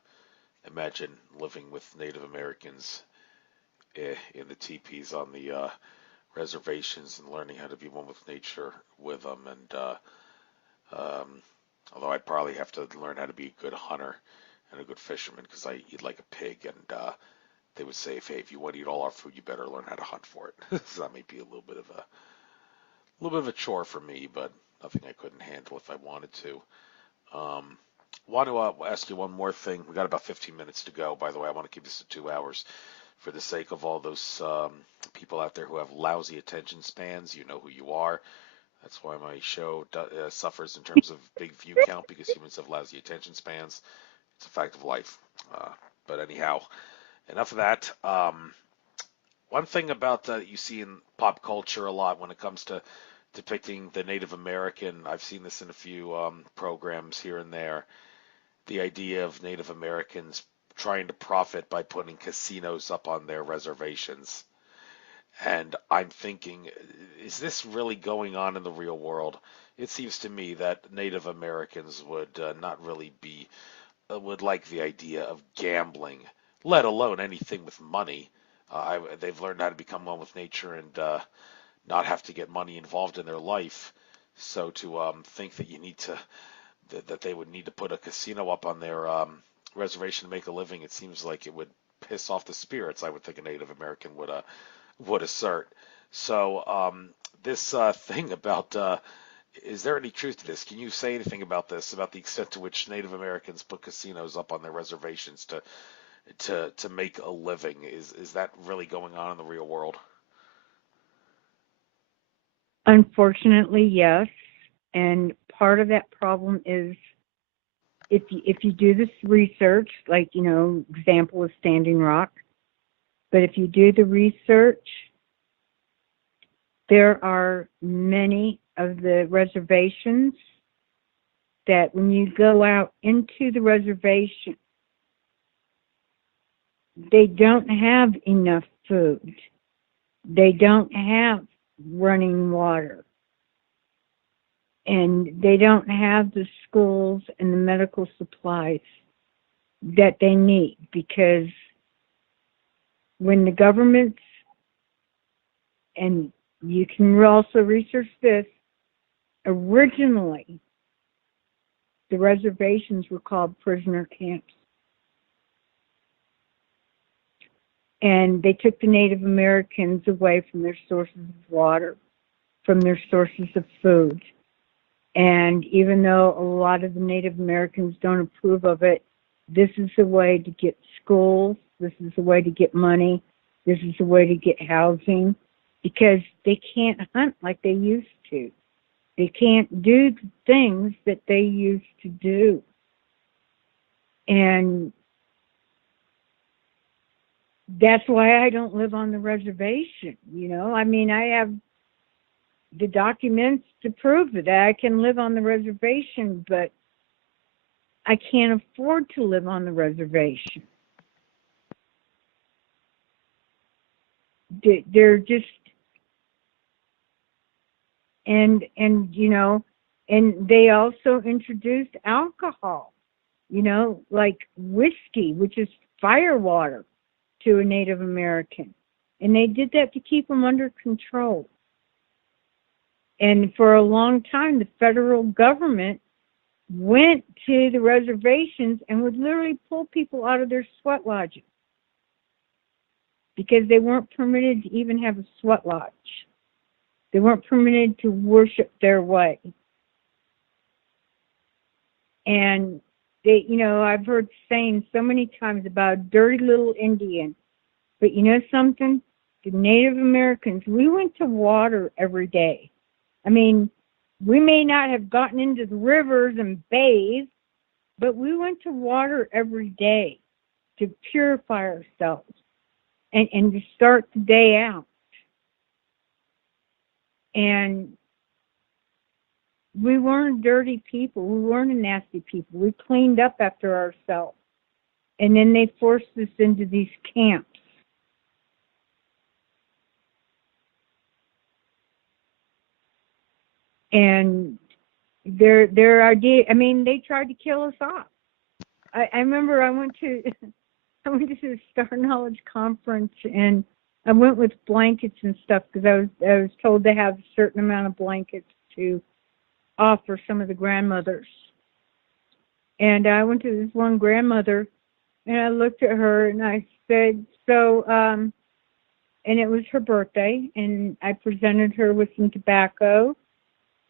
imagine living with Native Americans in the teepees on the reservations and learning how to be one with nature with them. And although I'd probably have to learn how to be a good hunter and a good fisherman because I eat like a pig, and they would say, hey, if you want to eat all our food, you better learn how to hunt for it. So that may be a little bit of a chore for me, but nothing I couldn't handle if I wanted to. Want to ask you one more thing. We got about 15 minutes to go. By the way, I want to keep this to 2 hours for the sake of all those people out there who have lousy attention spans. You know who you are. That's why my show suffers in terms of big view count, because humans have lousy attention spans. It's a fact of life. But anyhow, enough of that. One thing about you see in pop culture a lot when it comes to depicting the Native American, I've seen this in a few programs here and there, the idea of Native Americans trying to profit by putting casinos up on their reservations. And I'm thinking, is this really going on in the real world? It seems to me that Native Americans would not really would like the idea of gambling, let alone anything with money. They've learned how to become one with nature and not have to get money involved in their life. So to think that that they would need to put a casino up on their reservation to make a living, it seems like it would piss off the spirits. I would think a Native American would assert. So this thing about is there any truth to this? Can you say anything about this, about the extent to which Native Americans put casinos up on their reservations to make a living? Is that really going on in the real world? Unfortunately, yes. And part of that problem is if you do this research, like, example of Standing Rock, but if you do the research, there are many of the reservations that when you go out into the reservation, they don't have enough food. They don't have running water. And they don't have the schools and the medical supplies that they need, because when the governments, and you can also research this, originally the reservations were called prisoner camps. And they took the Native Americans away from their sources of water, from their sources of food. And even though a lot of the Native Americans don't approve of it, this is a way to get schools, this is a way to get money, this is a way to get housing, because they can't hunt like they used to. They can't do the things that they used to do. And That's why I don't live on the reservation. I mean, I have the documents to prove that I can live on the reservation, but I can't afford to live on the reservation. They're just, and they also introduced alcohol, like whiskey, which is fire water, to a Native American. And they did that to keep them under control. And for a long time, the federal government went to the reservations and would literally pull people out of their sweat lodges because they weren't permitted to even have a sweat lodge. They weren't permitted to worship their way. And I've heard saying so many times about dirty little Indian. But you know something? The Native Americans, we went to water every day. I mean, we may not have gotten into the rivers and bathed, but we went to water every day to purify ourselves and to start the day out. And we weren't dirty people. We weren't a nasty people. We cleaned up after ourselves. And then they forced us into these camps. And their idea, I mean, they tried to kill us off. I remember I went to I went to the Star Knowledge conference, and I went with blankets and stuff because I was told to have a certain amount of blankets to offer some of the grandmothers. And I went to this one grandmother, and I looked at her and I said, so, and it was her birthday, and I presented her with some tobacco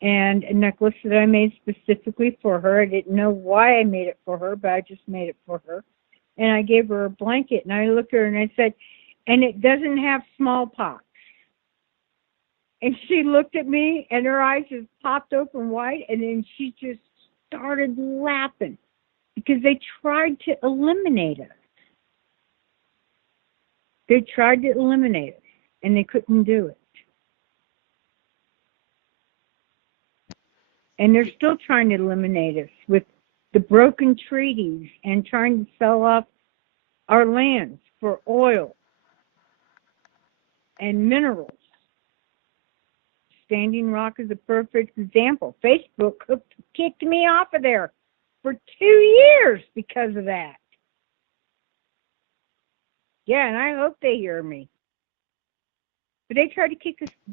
and a necklace that I made specifically for her. I didn't know why I made it for her, but I just made it for her. And I gave her a blanket, and I looked at her and I said, and it doesn't have smallpox. And she looked at me, and her eyes just popped open wide, and then she just started laughing because they tried to eliminate us. They tried to eliminate us, and they couldn't do it. And they're still trying to eliminate us with the broken treaties and trying to sell off our lands for oil and minerals. Standing Rock is a perfect example. Facebook kicked me off of there for 2 years because of that. Yeah, and I hope they hear me. But they tried to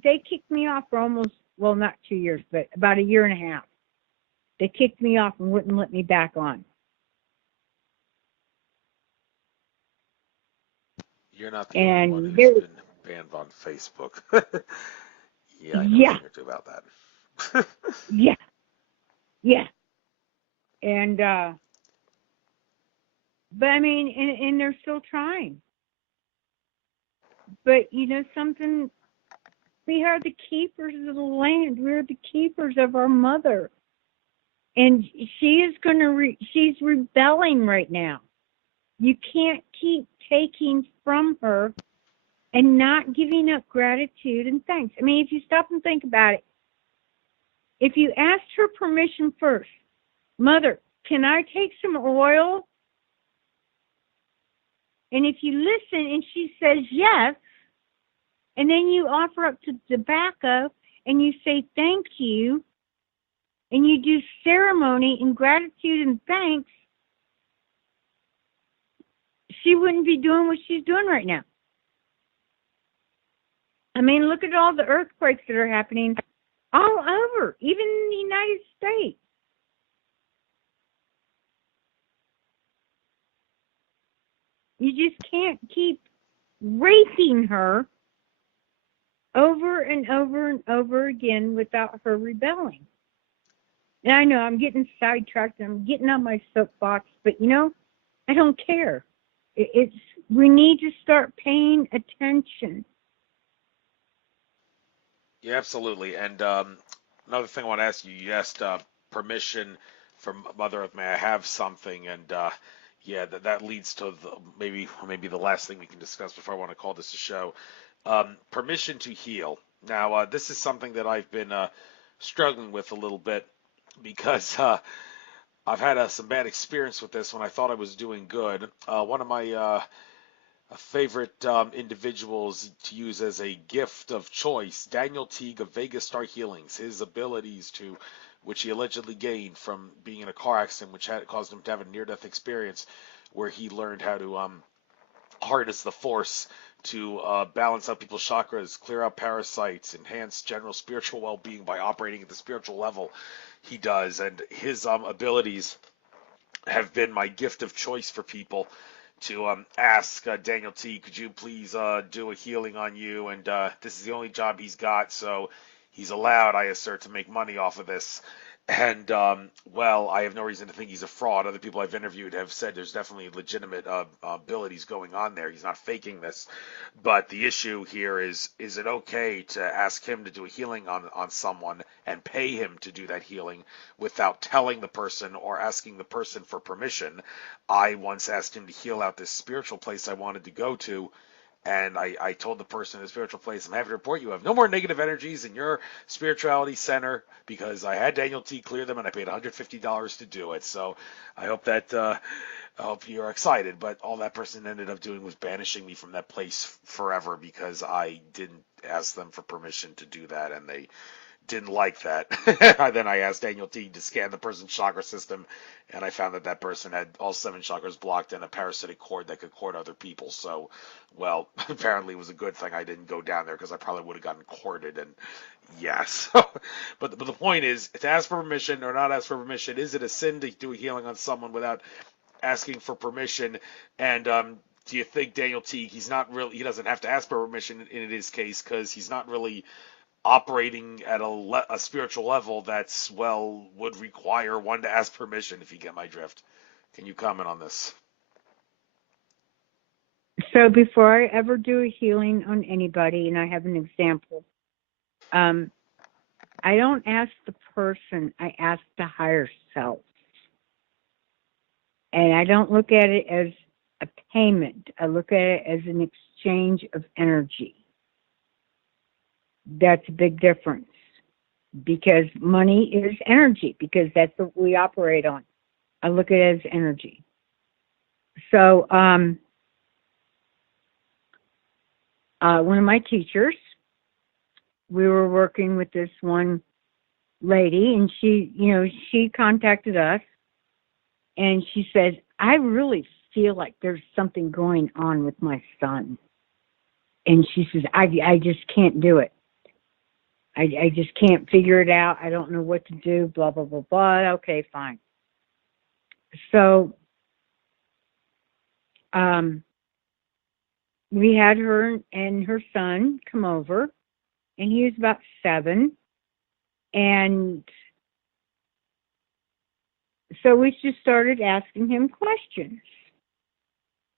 they kicked me off for almost, well, not 2 years, but about a year and a half. They kicked me off and wouldn't let me back on. You're not the only one And who's been banned on Facebook. Yeah, I know a yeah, thing or two about that. yeah, yeah. And, but I mean, and they're still trying. But you know something? We are the keepers of the land. We're the keepers of our mother. And she is she's rebelling right now. You can't keep taking from her and not giving up gratitude and thanks. I mean, if you stop and think about it, if you asked her permission first, Mother, can I take some oil? And if you listen and she says yes, and then you offer up the tobacco and you say thank you, and you do ceremony and gratitude and thanks, she wouldn't be doing what she's doing right now. I mean, look at all the earthquakes that are happening all over, even in the United States. You just can't keep raping her over and over and over again without her rebelling. And I know I'm getting sidetracked and I'm getting on my soapbox, but I don't care. It's we need to start paying attention. Yeah, absolutely. And another thing I want to ask you, you asked permission from Mother Earth, may I have something? And Yeah, that leads to maybe the last thing we can discuss before I want to call this a show. Permission to heal. Now, this is something that I've been struggling with a little bit because I've had some bad experience with this when I thought I was doing good. One of my favorite individuals to use as a gift of choice, Daniel Teague of Vegas Star Healings, his abilities to, which he allegedly gained from being in a car accident, which had caused him to have a near-death experience, where he learned how to harness the force to balance out people's chakras, clear out parasites, enhance general spiritual well-being by operating at the spiritual level. He does, and his abilities have been my gift of choice for people to ask Daniel T, could you please do a healing on you? And this is the only job he's got, so he's allowed, I assert, to make money off of this. And well, I have no reason to think he's a fraud. Other people I've interviewed have said there's definitely legitimate abilities going on there. He's not faking this. But the issue here is it okay to ask him to do a healing on someone and pay him to do that healing without telling the person or asking the person for permission? I once asked him to heal out this spiritual place I wanted to go to, and I told the person in the spiritual place, I'm happy to report you have no more negative energies in your spirituality center, because I had Daniel T clear them and I paid $150 to do it. So I hope that I hope you're excited. But all that person ended up doing was banishing me from that place forever because I didn't ask them for permission to do that, and they didn't like that. Then I asked Daniel T to scan the person's chakra system, and I found that that person had all 7 chakras blocked and a parasitic cord that could cord other people. So, well, apparently it was a good thing I didn't go down there because I probably would have gotten corded. And yes, but the point is to ask for permission or not ask for permission. Is it a sin to do a healing on someone without asking for permission? And do you think Daniel T, he doesn't have to ask for permission in his case because he's not really operating at a spiritual level that's, well, would require one to ask permission, if you get my drift? Can you comment on this? So before I ever do a healing on anybody, and I have an example, um, I don't ask the person, I ask the higher self. And I don't look at it as a payment. I look at it as an exchange of energy. That's a big difference because money is energy, because that's what we operate on. I look at it as energy. So one of my teachers, we were working with this one lady, and she contacted us, and she said, I really feel like there's something going on with my son. And she says, I just can't do it. I just can't figure it out. I don't know what to do, blah, blah, blah, blah. Okay, fine. So we had her and her son come over, and he was about 7. And so we just started asking him questions.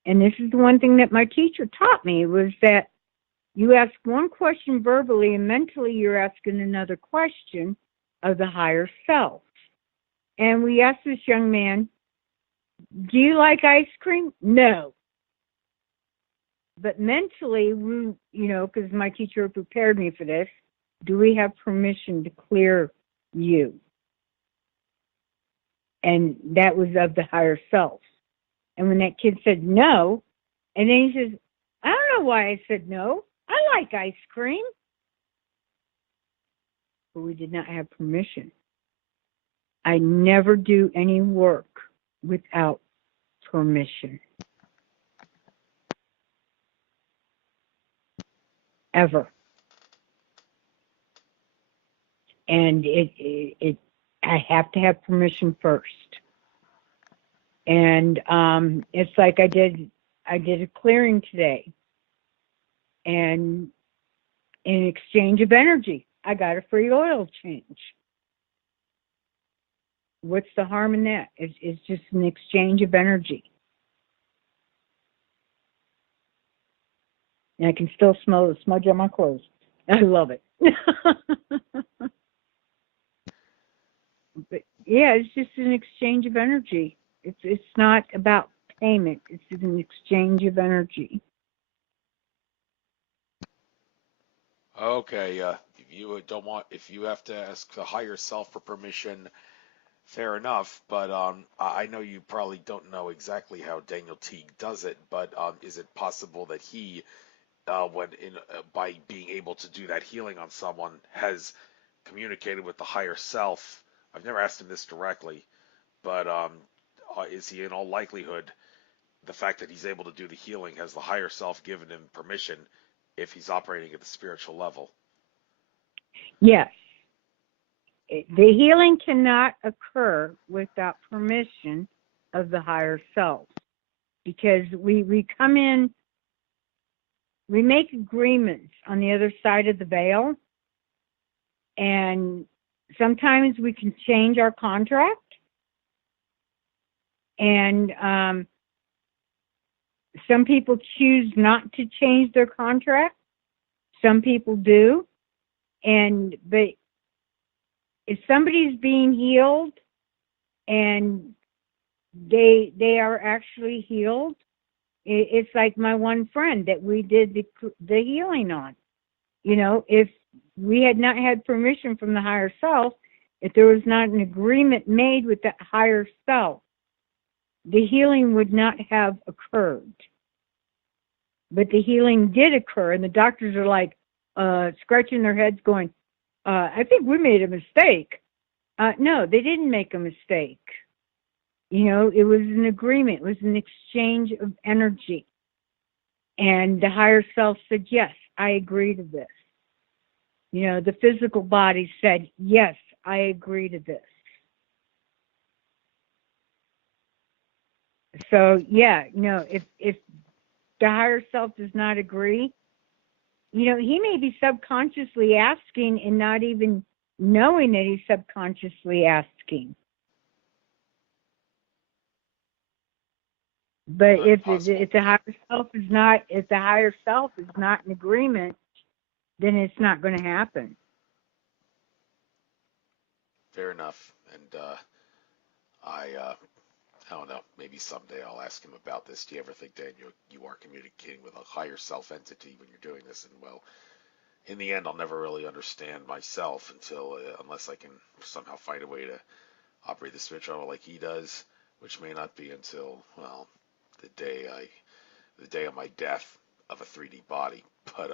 And this is the one thing that my teacher taught me, was that you ask one question verbally, and mentally you're asking another question of the higher self. And we asked this young man, do you like ice cream? No. But mentally, we, because my teacher prepared me for this, do we have permission to clear you? And that was of the higher self. And when that kid said no, and then he says, I don't know why I said no. I like ice cream. But we did not have permission. I never do any work without permission. Ever. And I have to have permission first. And it's like I did a clearing today. And in exchange of energy, I got a free oil change. What's the harm in that? It's just an exchange of energy. And I can still smell the smudge on my clothes. I love it. But yeah, it's just an exchange of energy. It's not about payment. It's an exchange of energy. Okay, if you have to ask the higher self for permission, fair enough. But I know you probably don't know exactly how Daniel Teague does it. But is it possible that he, by being able to do that healing on someone, has communicated with the higher self? I've never asked him this directly, but is he in all likelihood the fact that he's able to do the healing, has the higher self given him permission if he's operating at the spiritual level? Yes. The healing cannot occur without permission of the higher self, because we come in, we make agreements on the other side of the veil, and sometimes we can change our contract, and some people choose not to change their contract. Some people do, but if somebody's being healed and they are actually healed, it's like my one friend that we did the healing on. If we had not had permission from the higher self, if there was not an agreement made with that higher self, the healing would not have occurred. But the healing did occur, and the doctors are like scratching their heads going, I think we made a mistake. No, they didn't make a mistake. It was an agreement. It was an exchange of energy. And the higher self said, yes, I agree to this. The physical body said, yes, I agree to this. So, yeah, if the higher self does not agree, he may be subconsciously asking and not even knowing that he's subconsciously asking. But if the higher self is not in agreement, then it's not going to happen. Fair enough. And I don't know. Maybe someday I'll ask him about this. Do you ever think, Dan, you are communicating with a higher self entity when you're doing this? And well, in the end, I'll never really understand myself unless I can somehow find a way to operate the spiritual level like he does, which may not be until, well, the day of my death of a 3D body. But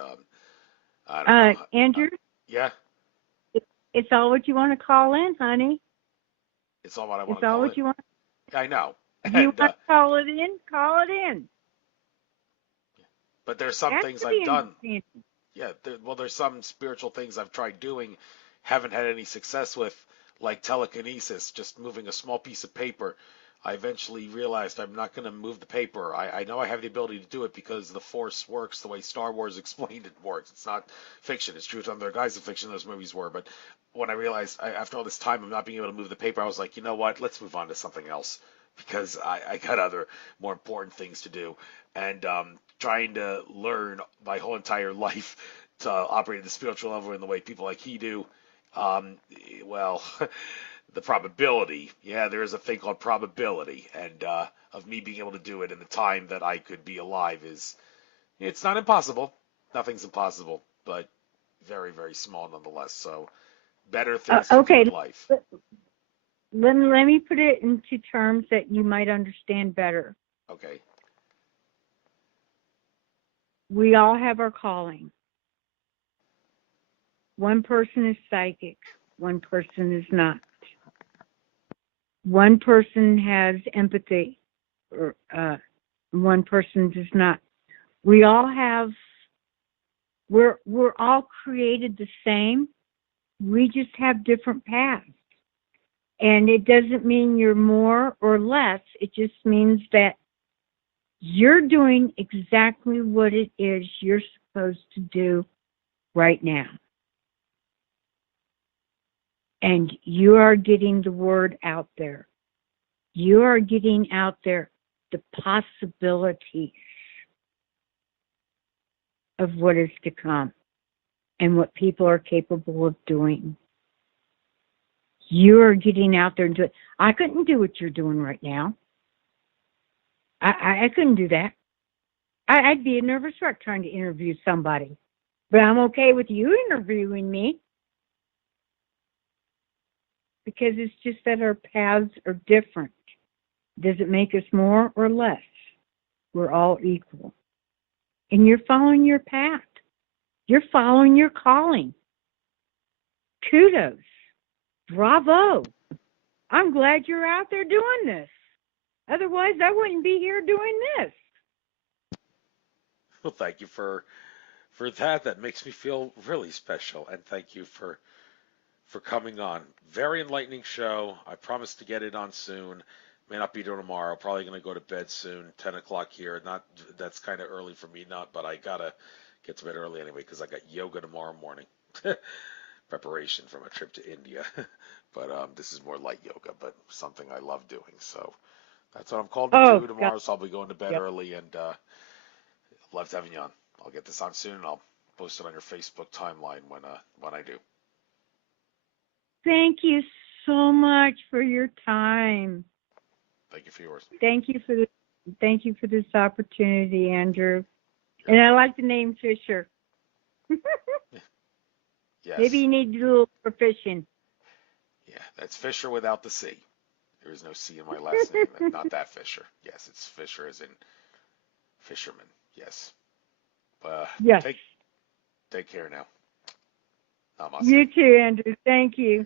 I don't know. Andrew, Yeah, it's all what you want to call in, honey. it's all what I want It's to all call what it. you want. Yeah, I know. You want to call it in? Call it in. But there's some That's things to I've be done. understanding. Yeah, there's some spiritual things I've tried doing, haven't had any success with, like telekinesis, just moving a small piece of paper. I eventually realized I'm not going to move the paper. I know I have the ability to do it because the Force works the way Star Wars explained it works. It's not fiction. It's true. Some other guys of fiction those movies were. But when I realized after all this time of not being able to move the paper, I was like, you know what? Let's move on to something else because I got other more important things to do. And trying to learn my whole entire life to operate at the spiritual level in the way people like he do, um, well, the probability, yeah, there is a thing called probability, and of me being able to do it in the time that I could be alive it's not impossible. Nothing's impossible, but very, very small nonetheless. So better things to do Okay, in life. let me put it into terms that you might understand better. Okay. We all have our calling. One person is psychic. One person is not. One person has empathy, or one person does not. We all have. We're all created the same. We just have different paths, and it doesn't mean you're more or less. It just means that you're doing exactly what it is you're supposed to do right now. And you are getting the word out there. You are getting out there the possibilities of what is to come and what people are capable of doing. You are getting out there and doing. I couldn't do what you're doing right now. I couldn't do that. I'd be a nervous wreck trying to interview somebody. But I'm okay with you interviewing me because it's just that our paths are different. Does it make us more or less? We're all equal. And you're following your path. You're following your calling. Kudos. Bravo. I'm glad you're out there doing this. Otherwise, I wouldn't be here doing this. Well, thank you for that. That makes me feel really special, and thank you for coming on. Very enlightening show. I promise to get it on soon. May not be doing tomorrow. Probably gonna go to bed soon. 10 o'clock here. Not that's kind of early for me. Not, but I gotta get to bed early anyway because I got yoga tomorrow morning. Preparation from a trip to India. But this is more light yoga, but something I love doing. So that's what I'm called to Oh, do God. tomorrow. So I'll be going to bed Yep. early and love having you on. I'll get this on soon and I'll post it on your Facebook timeline when I do. Thank you so much for your time. Thank you for yours. Thank you for the, thank you for this opportunity, Andrew. You're And I welcome. like the name Fisher. Maybe Yes. you need to do a little more fishing. Yeah, that's Fisher without the C. There is no C in my last name. Not that Fisher. Yes, it's Fisher as in fisherman. Yes. Yes. Take care now. Namaste. You too, Andrew. Thank you.